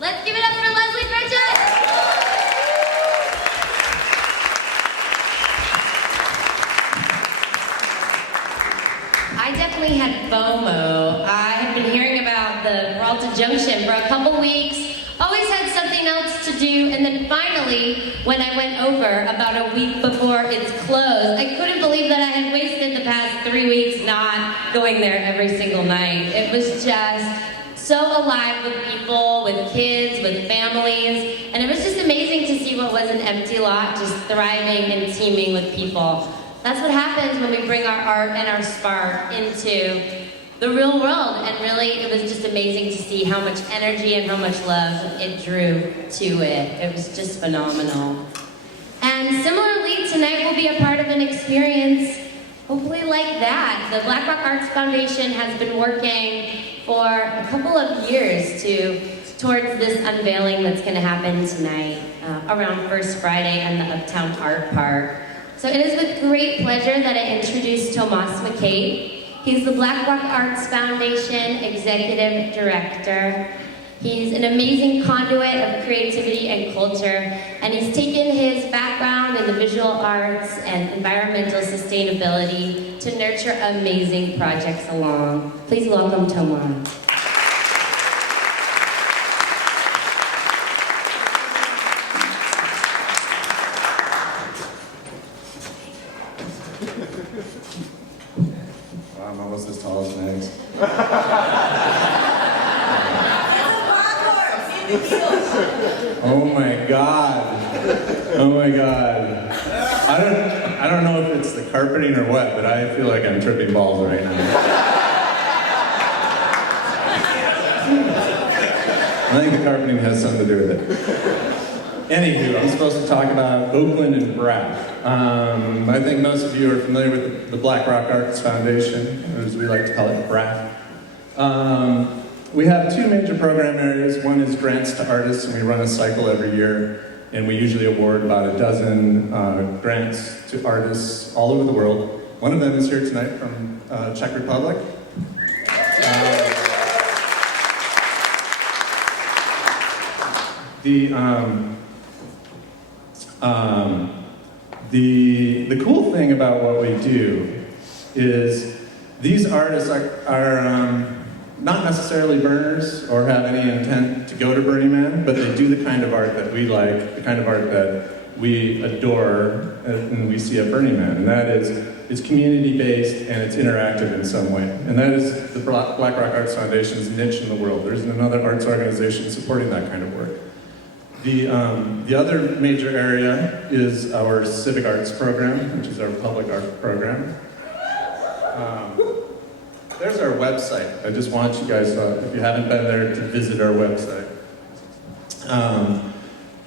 Let's give it up for Leslie Bridges! I definitely had FOMO. I had been hearing about the Peralta Junction for a couple weeks, always had something else to do, and then finally, when I went over about a week before it's closed, I couldn't believe that I had wasted the past 3 weeks not going there every single night. It was just so alive with people, with kids, with families, and it was just amazing to see what was an empty lot just thriving and teeming with people. That's what happens when we bring our art and our spark into the real world, and really it was just amazing to see how much energy and how much love it drew to it. It was just phenomenal. And similarly, tonight we'll be a part of an experience hopefully like that. The Black Rock Arts Foundation has been working for a couple of years towards this unveiling that's going to happen tonight around First Friday in the Uptown Art Park. So it is with great pleasure that I introduce Tomas McCabe. He's the Black Rock Arts Foundation Executive Director. He's an amazing conduit of creativity and culture, and he's taken his background in the visual arts and environmental sustainability to nurture amazing projects along. Please welcome Tomas. I'm almost as tall as Megs. Oh my God. Oh my God. I don't know if it's the carpeting or what, but I feel like I'm tripping balls right now. I think the carpeting has something to do with it. Anywho, I'm supposed to talk about Oakland and BRAF. I think most of you are familiar with the Black Rock Arts Foundation, or as we like to call it, BRAF. We have 2 major program areas. One is grants to artists, and we run a cycle every year, and we usually award about 12 grants to artists all over the world. One of them is here tonight from Czech Republic. The cool thing about what we do is these artists are not necessarily burners or have any intent to go to Burning Man, but they do the kind of art that we like, the kind of art that we adore and we see at Burning Man, and that is it's community-based and it's interactive in some way. And that is the Black Rock Arts Foundation's niche in the world. There isn't another arts organization supporting that kind of work. The other major area is our civic arts program, which is our public art program. There's our website. I just want you guys, if you haven't been there, to visit our website.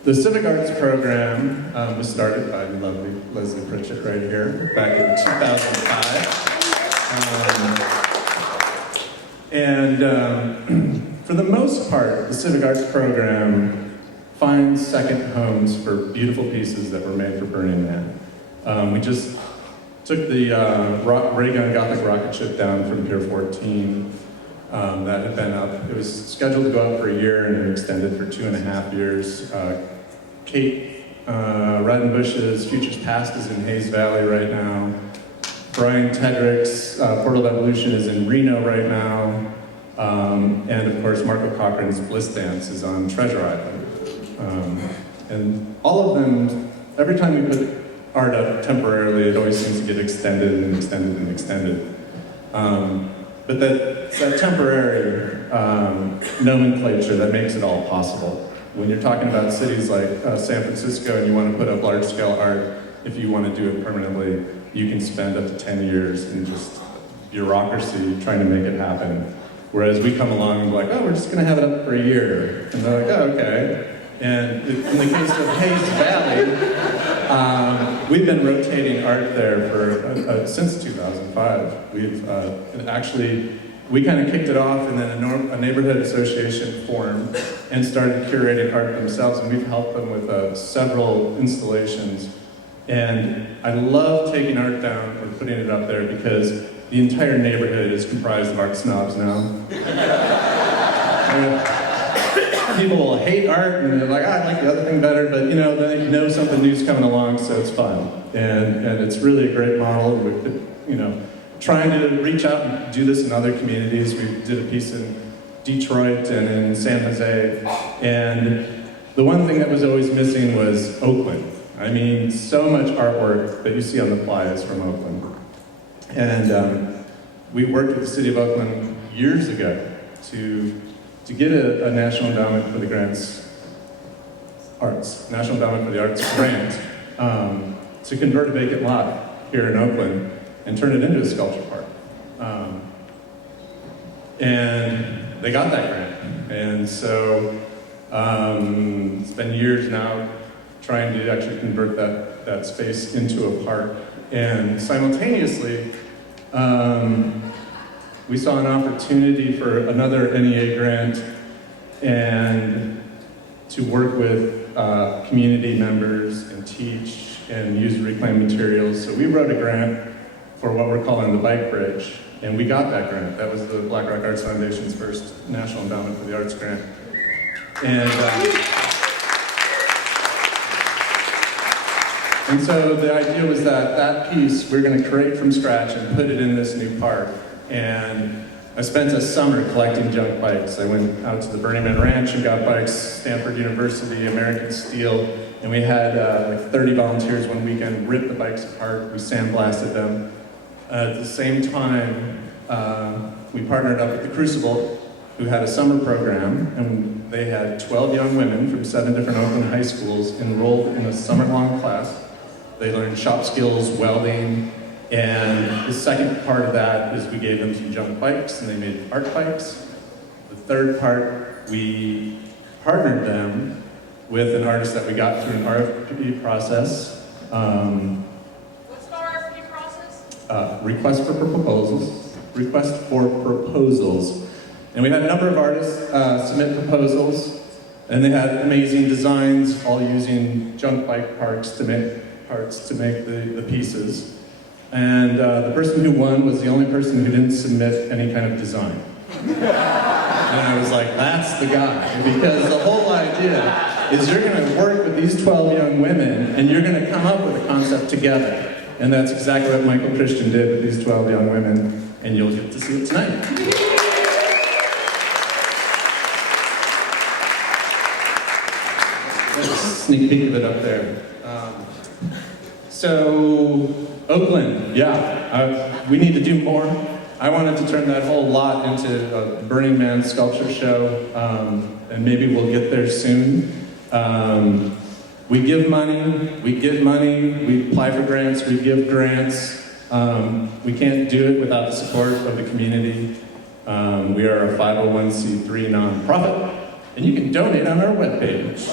The civic arts program was started by the lovely Leslie Pritchett right here back in 2005. For the most part, the civic arts program finds second homes for beautiful pieces that were made for Burning Man. We just took the ray gun Gothic rocket ship down from Pier 14 that had been up. It was scheduled to go up for a year and it extended for 2.5 years. Kate Redenbush's Futures Past is in Hayes Valley right now. Brian Tedrick's Portal Evolution is in Reno right now. And of course, Marco Cochran's Bliss Dance is on Treasure Island. And all of them, every time we put art up temporarily, it always seems to get extended and extended and extended. But that temporary nomenclature that makes it all possible. When you're talking about cities like San Francisco and you want to put up large-scale art, if you want to do it permanently, you can spend up to 10 years in just bureaucracy trying to make it happen. Whereas we come along and we're like, oh, we're just going to have it up for a year. And they're like, oh, okay. And in the case of Hayes Valley, we've been rotating art there for since 2005. We've we kind of kicked it off, and then a neighborhood association formed and started curating art themselves, and we've helped them with several installations. And I love taking art down or putting it up there because the entire neighborhood is comprised of art snobs now. People will hate art and they're like, I like the other thing better, but they know something new's coming along, so it's fun. And it's really a great model. We're trying to reach out and do this in other communities. We did a piece in Detroit and in San Jose. And the one thing that was always missing was Oakland. I mean, so much artwork that you see on the fly is from Oakland. And we worked with the city of Oakland years ago to get a National Endowment for the National Endowment for the Arts grant to convert a vacant lot here in Oakland and turn it into a sculpture park. And they got that grant. And so it's been years now trying to actually convert that space into a park. And simultaneously, we saw an opportunity for another NEA grant and to work with community members and teach and use reclaimed materials. So we wrote a grant for what we're calling the Bike Bridge, and we got that grant. That was the Black Rock Arts Foundation's first National Endowment for the Arts grant. And so the idea was that piece we're going to create from scratch and put it in this new park. And I spent a summer collecting junk bikes. I went out to the Burning Man Ranch and got bikes, Stanford University, American Steel, and we had like 30 volunteers one weekend rip the bikes apart. We sandblasted them. At the same time, we partnered up with the Crucible, who had a summer program, and they had 12 young women from 7 different Oakland high schools enrolled in a summer-long class. They learned shop skills, welding, and the second part of that is we gave them some junk bikes, and they made art bikes. The third part, we partnered them with an artist that we got through an RFP process. What's the RFP process? Request for proposals. And we had a number of artists submit proposals, and they had amazing designs, all using junk bike parts to make the pieces. And the person who won was the only person who didn't submit any kind of design. And I was like, that's the guy. Because the whole idea is you're going to work with these 12 young women, and you're going to come up with a concept together. And that's exactly what Michael Christian did with these 12 young women, and you'll get to see it tonight. Sneak peek of it up there. So, Oakland, we need to do more. I wanted to turn that whole lot into a Burning Man sculpture show, and maybe we'll get there soon. We give money, we get money, we apply for grants, we give grants. We can't do it without the support of the community. We are a 501c3 nonprofit, and you can donate on our webpage.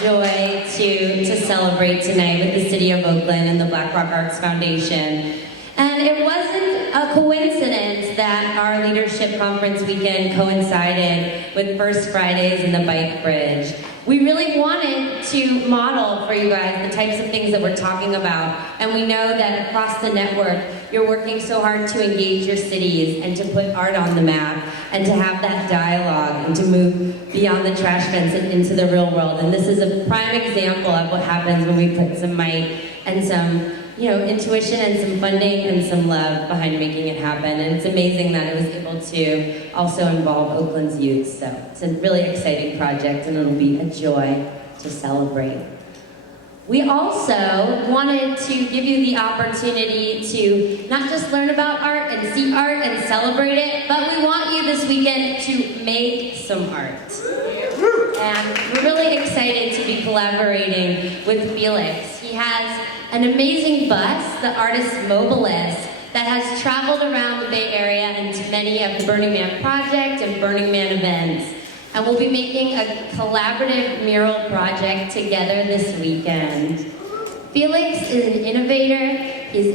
Joy to celebrate tonight with the City of Oakland and the Black Rock Arts Foundation. And it wasn't a coincidence that our leadership conference weekend coincided with First Fridays and the Bike Bridge. We really wanted to model for you guys the types of things that we're talking about, and we know that across the network, you're working so hard to engage your cities and to put art on the map and to have that dialogue and to move beyond the trash fence and into the real world. And this is a prime example of what happens when we put some might and some intuition and some funding and some love behind making it happen. And it's amazing that it was able to also involve Oakland's youth. So it's a really exciting project and it'll be a joy to celebrate. We also wanted to give you the opportunity to not just learn about art and see art and celebrate it, but we want you this weekend to make some art. And we're really excited to be collaborating with Felix. He has an amazing bus, the artist Mobilist, that has traveled around the Bay Area and to many of the Burning Man Project and Burning Man events. And we'll be making a collaborative mural project together this weekend. Felix is an innovator. He's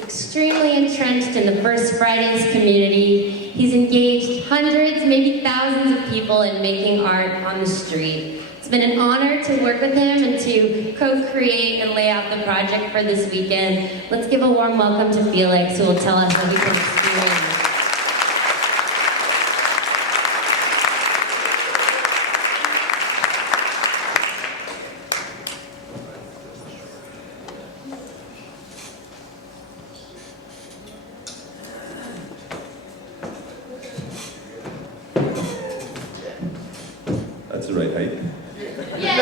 extremely entrenched in the First Fridays community. He's engaged hundreds, maybe thousands of people in making art on the street. It's been an honor to work with him and to co-create and lay out the project for this weekend. Let's give a warm welcome to Felix, who will tell us how we can experience. That's the right height. Yeah.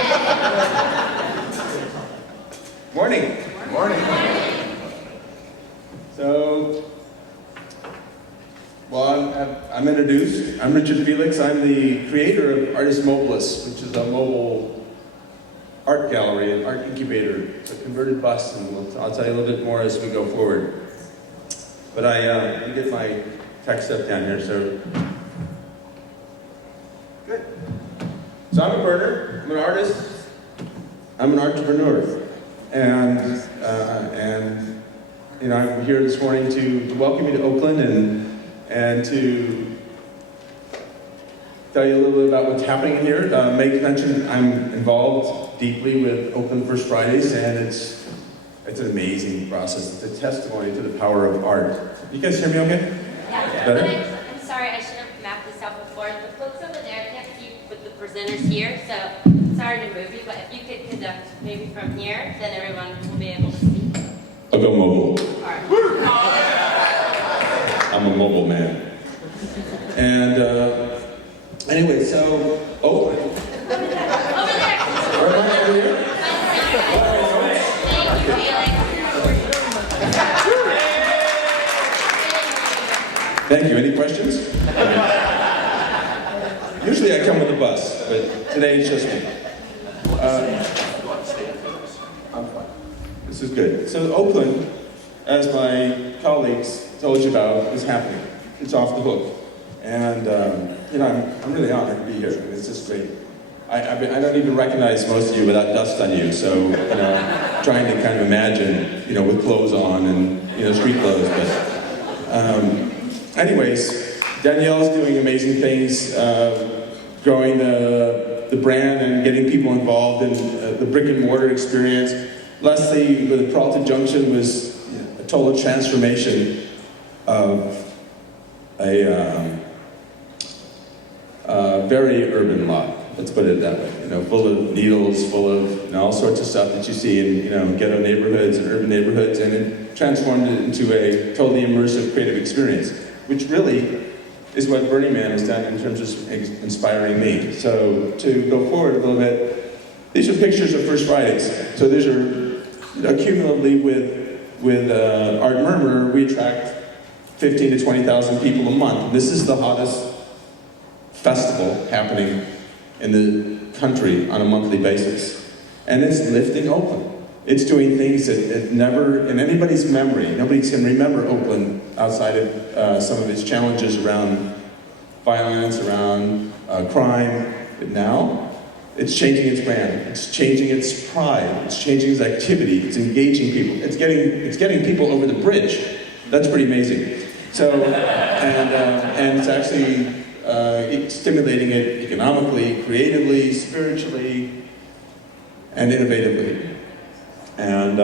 Morning. Morning. So, well, I'm introduced. I'm Richard Felix. I'm the creator of Artist Mobilist, which is a mobile art gallery and art incubator. It's a converted bus, and I'll tell you a little bit more as we go forward. But let me get my tech stuff down here. So, good. So I'm a burner, I'm an artist, I'm an entrepreneur, and I'm here this morning to welcome you to Oakland and to tell you a little bit about what's happening here. Meg mentioned I'm involved deeply with Oakland First Fridays, and it's an amazing process. It's a testimony to the power of art. You guys hear me okay? Yeah. Better? I'm sorry, I should have mapped this out before. The folks over there can't see with the presenters here, so sorry to move you, but if you could conduct maybe from here, then everyone will be able to see. I'll go mobile. All right. I'm a mobile man. And anyway, so Oakland. Over there. Where am I over here? Thank you, Felix. Thank you. Any questions? Usually I come with a bus, but today it's just me. I'm fine. This is good. So Oakland, as my colleagues told you about, is happening. It's off the hook. And I'm really honored to be here. It's just great. I don't even recognize most of you without dust on you, so trying to kind of imagine, with clothes on and street clothes. But anyways, Danielle's doing amazing things, growing the brand and getting people involved in the brick and mortar experience. Leslie with Peralta Junction was a total transformation of a very urban lot. Let's put it that way. Full of needles, full of all sorts of stuff that you see in ghetto neighborhoods and urban neighborhoods, and it transformed it into a totally immersive creative experience, which really is what Burning Man has done in terms of inspiring me. So to go forward a little bit, these are pictures of First Fridays. So these are cumulatively with Art Murmur, we attract 15 to 20,000 people a month. This is the hottest festival happening in the country on a monthly basis. And it's lifting Oakland. It's doing things that it never, in anybody's memory, nobody can remember Oakland outside of some of its challenges around violence, around crime. But now, it's changing its brand. It's changing its pride. It's changing its activity. It's engaging people. It's getting people over the bridge. That's pretty amazing. So, and it's actually stimulating it economically, creatively, spiritually, and innovatively. And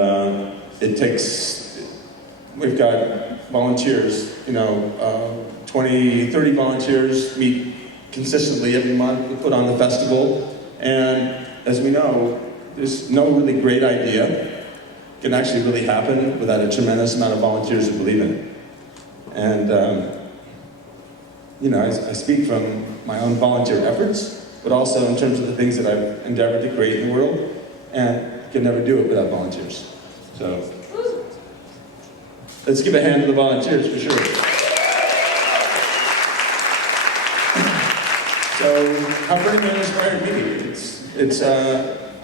we've got volunteers, 20, 30 volunteers meet consistently every month. We put on the festival, and as we know, there's no really great idea can actually really happen without a tremendous amount of volunteers who believe in it. And I speak from my own volunteer efforts, but also in terms of the things that I've endeavored to create in the world, and you can never do it without volunteers. So let's give a hand to the volunteers for sure. So how Burning Man inspired me?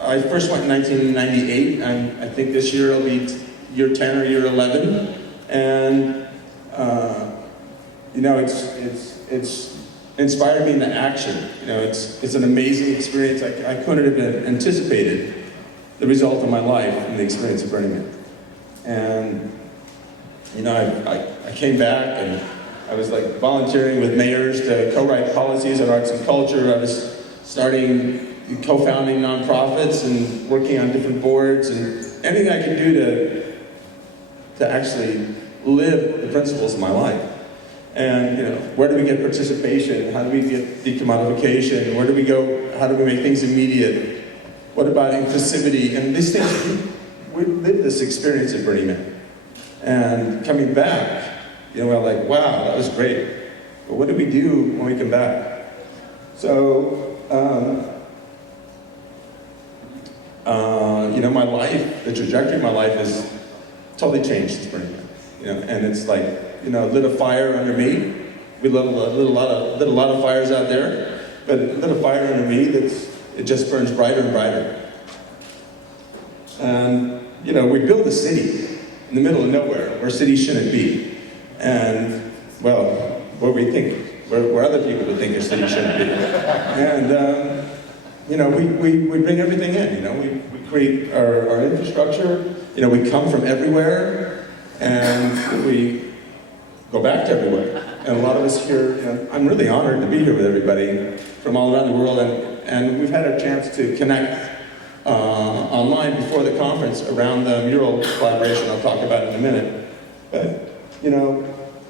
I first went in 1998, and I think this year it'll be year 10 or year 11. And it's inspired me into action. It's an amazing experience. I couldn't have anticipated the result of my life in the experience of Burning Man. And I came back and I was like volunteering with mayors to co-write policies on arts and culture. I was co-founding nonprofits and working on different boards and anything I could do to actually live the principles of my life. And where do we get participation? How do we get decommodification? Where do we go? How do we make things immediate? What about inclusivity? And these things, we lived this experience at Burning Man. And coming back, we're like, wow, that was great. But what do we do when we come back? So, my life, the trajectory of my life has totally changed since Burning Man. And it's like, lit a fire under me. We lit a lot of fires out there, but it lit a fire under me it just burns brighter and brighter. And, we built a city in the middle of nowhere, where cities shouldn't be. And, well, where other people would think a city shouldn't be. And, we bring everything in, we create our infrastructure, we come from everywhere, and we go back to everywhere. And a lot of us here, I'm really honored to be here with everybody from all around the world, and we've had a chance to connect online before the conference around the mural collaboration I'll talk about in a minute. But,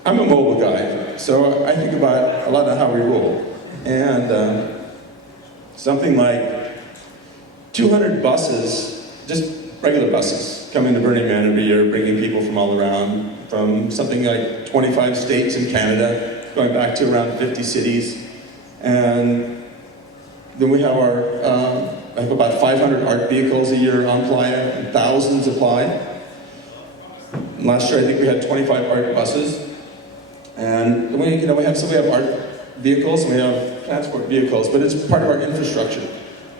I'm a mobile guy, so I think about a lot of how we roll. And something like 200 buses, just regular buses, come into Burning Man every year, bringing people from all around, from something like 25 states in Canada, going back to around 50 cities. And then we have I have about 500 art vehicles a year on Playa, and thousands apply. And last year, I think we had 25 art buses. And we have art vehicles, and we have transport vehicles, but it's part of our infrastructure.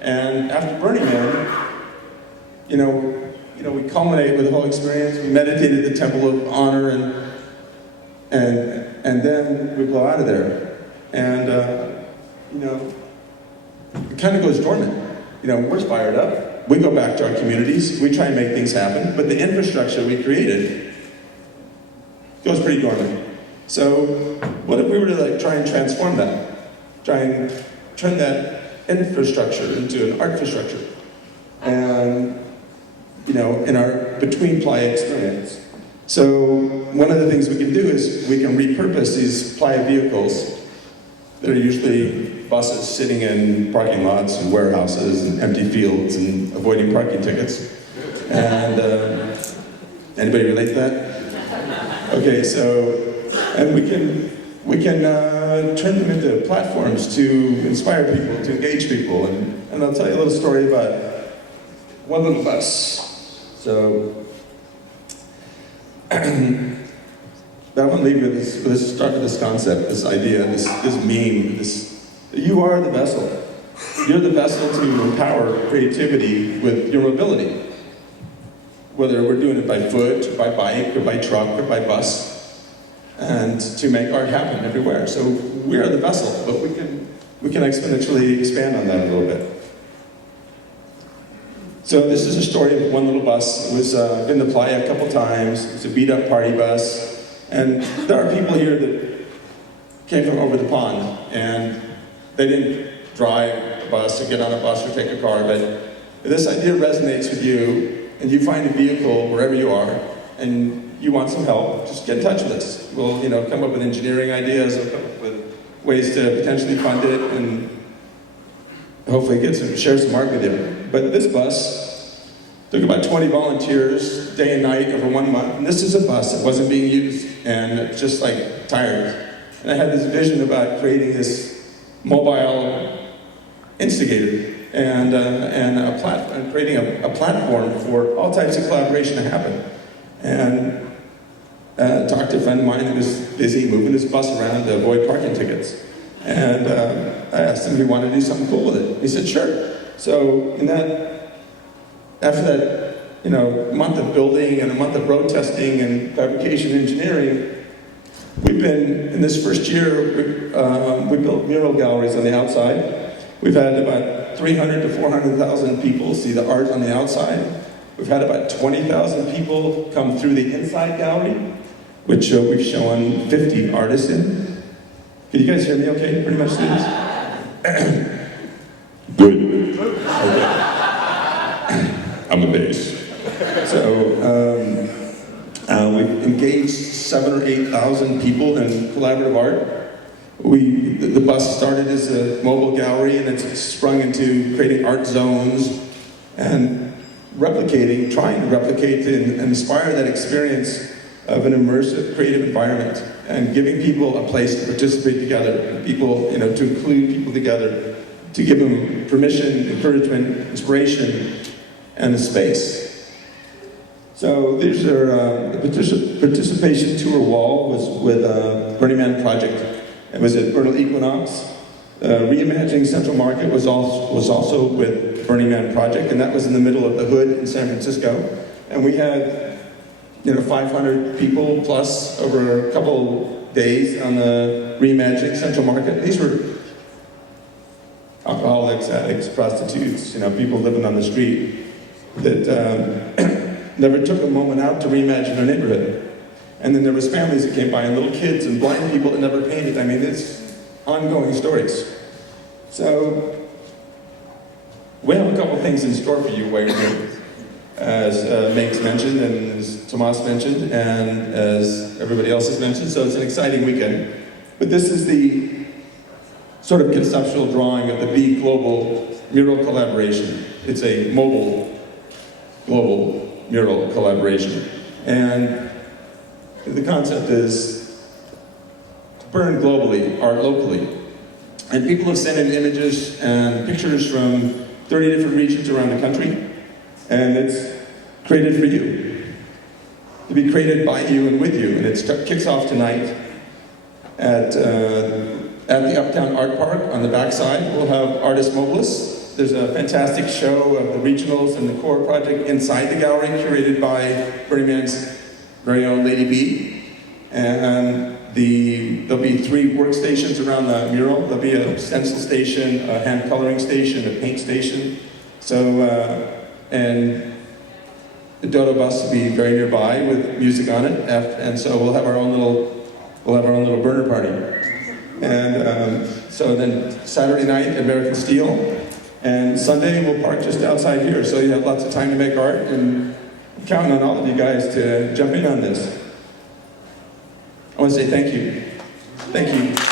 And after Burning Man, we culminate with the whole experience. We meditated at the Temple of Honor, and then we blow out of there. And it kind of goes dormant. We're fired up. We go back to our communities. We try and make things happen, but the infrastructure we created goes pretty dormant. So, what if we were to try and transform that? Try and turn that infrastructure into an art infrastructure. And, in our between Playa experience. So, one of the things we can do is we can repurpose these Playa vehicles that are usually buses sitting in parking lots and warehouses and empty fields and avoiding parking tickets. And anybody relate to that? Okay, so, and we can turn them into platforms to inspire people, to engage people. And I'll tell you a little story about one little bus. So, but I want to leave you with this, start with this concept, this idea, this meme, you are the vessel. You're the vessel to empower creativity with your mobility. Whether we're doing it by foot, or by bike, or by truck, or by bus, and to make art happen everywhere. So we are the vessel, but we can exponentially expand on that a little bit. So this is a story of one little bus. It was been to Playa a couple times. It's a beat-up party bus. And there are people here that came from over the pond, and they didn't drive a bus or get on a bus or take a car, but if this idea resonates with you, and you find a vehicle wherever you are, and you want some help, just get in touch with us. We'll, come up with engineering ideas, we'll come up with ways to potentially fund it, and hopefully share some art with you. But this bus took about 20 volunteers, day and night, over 1 month, and this is a bus that wasn't being used, and it's just like tired. And I had this vision about creating this mobile instigator and creating a platform for all types of collaboration to happen. And talked to a friend of mine who was busy moving his bus around to avoid parking tickets. And I asked him if he wanted to do something cool with it. He said, sure. So after that, month of building and a month of road testing and fabrication engineering, we've been, in this first year, we built mural galleries on the outside. We've had about 300 to 400,000 people see the art on the outside. We've had about 20,000 people come through the inside gallery, which we've shown 50 artists in. Can you guys hear me okay? Pretty much, students? Good. Okay. I'm a bass. So, we've engaged 7,000 or 8,000 people in collaborative art. The bus started as a mobile gallery, and it's sprung into creating art zones and trying to replicate and inspire that experience of an immersive creative environment and giving people a place to participate together, people, to include people together, to give them permission, encouragement, inspiration, and a space. So these are the participation tour wall was with Burning Man Project. It was at Vernal Equinox. Reimagining Central Market was also with Burning Man Project, and that was in the middle of the hood in San Francisco. And we had 500 people plus over a couple days on the Reimagining Central Market. These were alcoholics, addicts, prostitutes, people living on the street that never took a moment out to reimagine their neighborhood. And then there was families that came by, and little kids and blind people that never painted. I mean, it's ongoing stories. So we have a couple things in store for you while you're here. As Meg's mentioned, and as Tomas mentioned, and as everybody else has mentioned, so it's an exciting weekend. But this is the sort of conceptual drawing of the Be Global mural collaboration. It's a mobile global mural collaboration. And the concept is to burn globally, art locally. And people have sent in images and pictures from 30 different regions around the country. And it's created for you, to be created by you and with you. And it kicks off tonight at the Uptown Art Park on the backside. We'll have artist mobilists. There's a fantastic show of the regionals and the core project inside the gallery, curated by Burning Man's very own Lady B. And there'll be 3 workstations around the mural. There'll be a stencil station, a hand coloring station, a paint station. So, and the Dodo bus will be very nearby with music on it, and so we'll have our own little burner party. And so then Saturday night, American Steel, and Sunday we'll park just outside here, so you have lots of time to make art, and I'm counting on all of you guys to jump in on this. I want to say thank you. Thank you.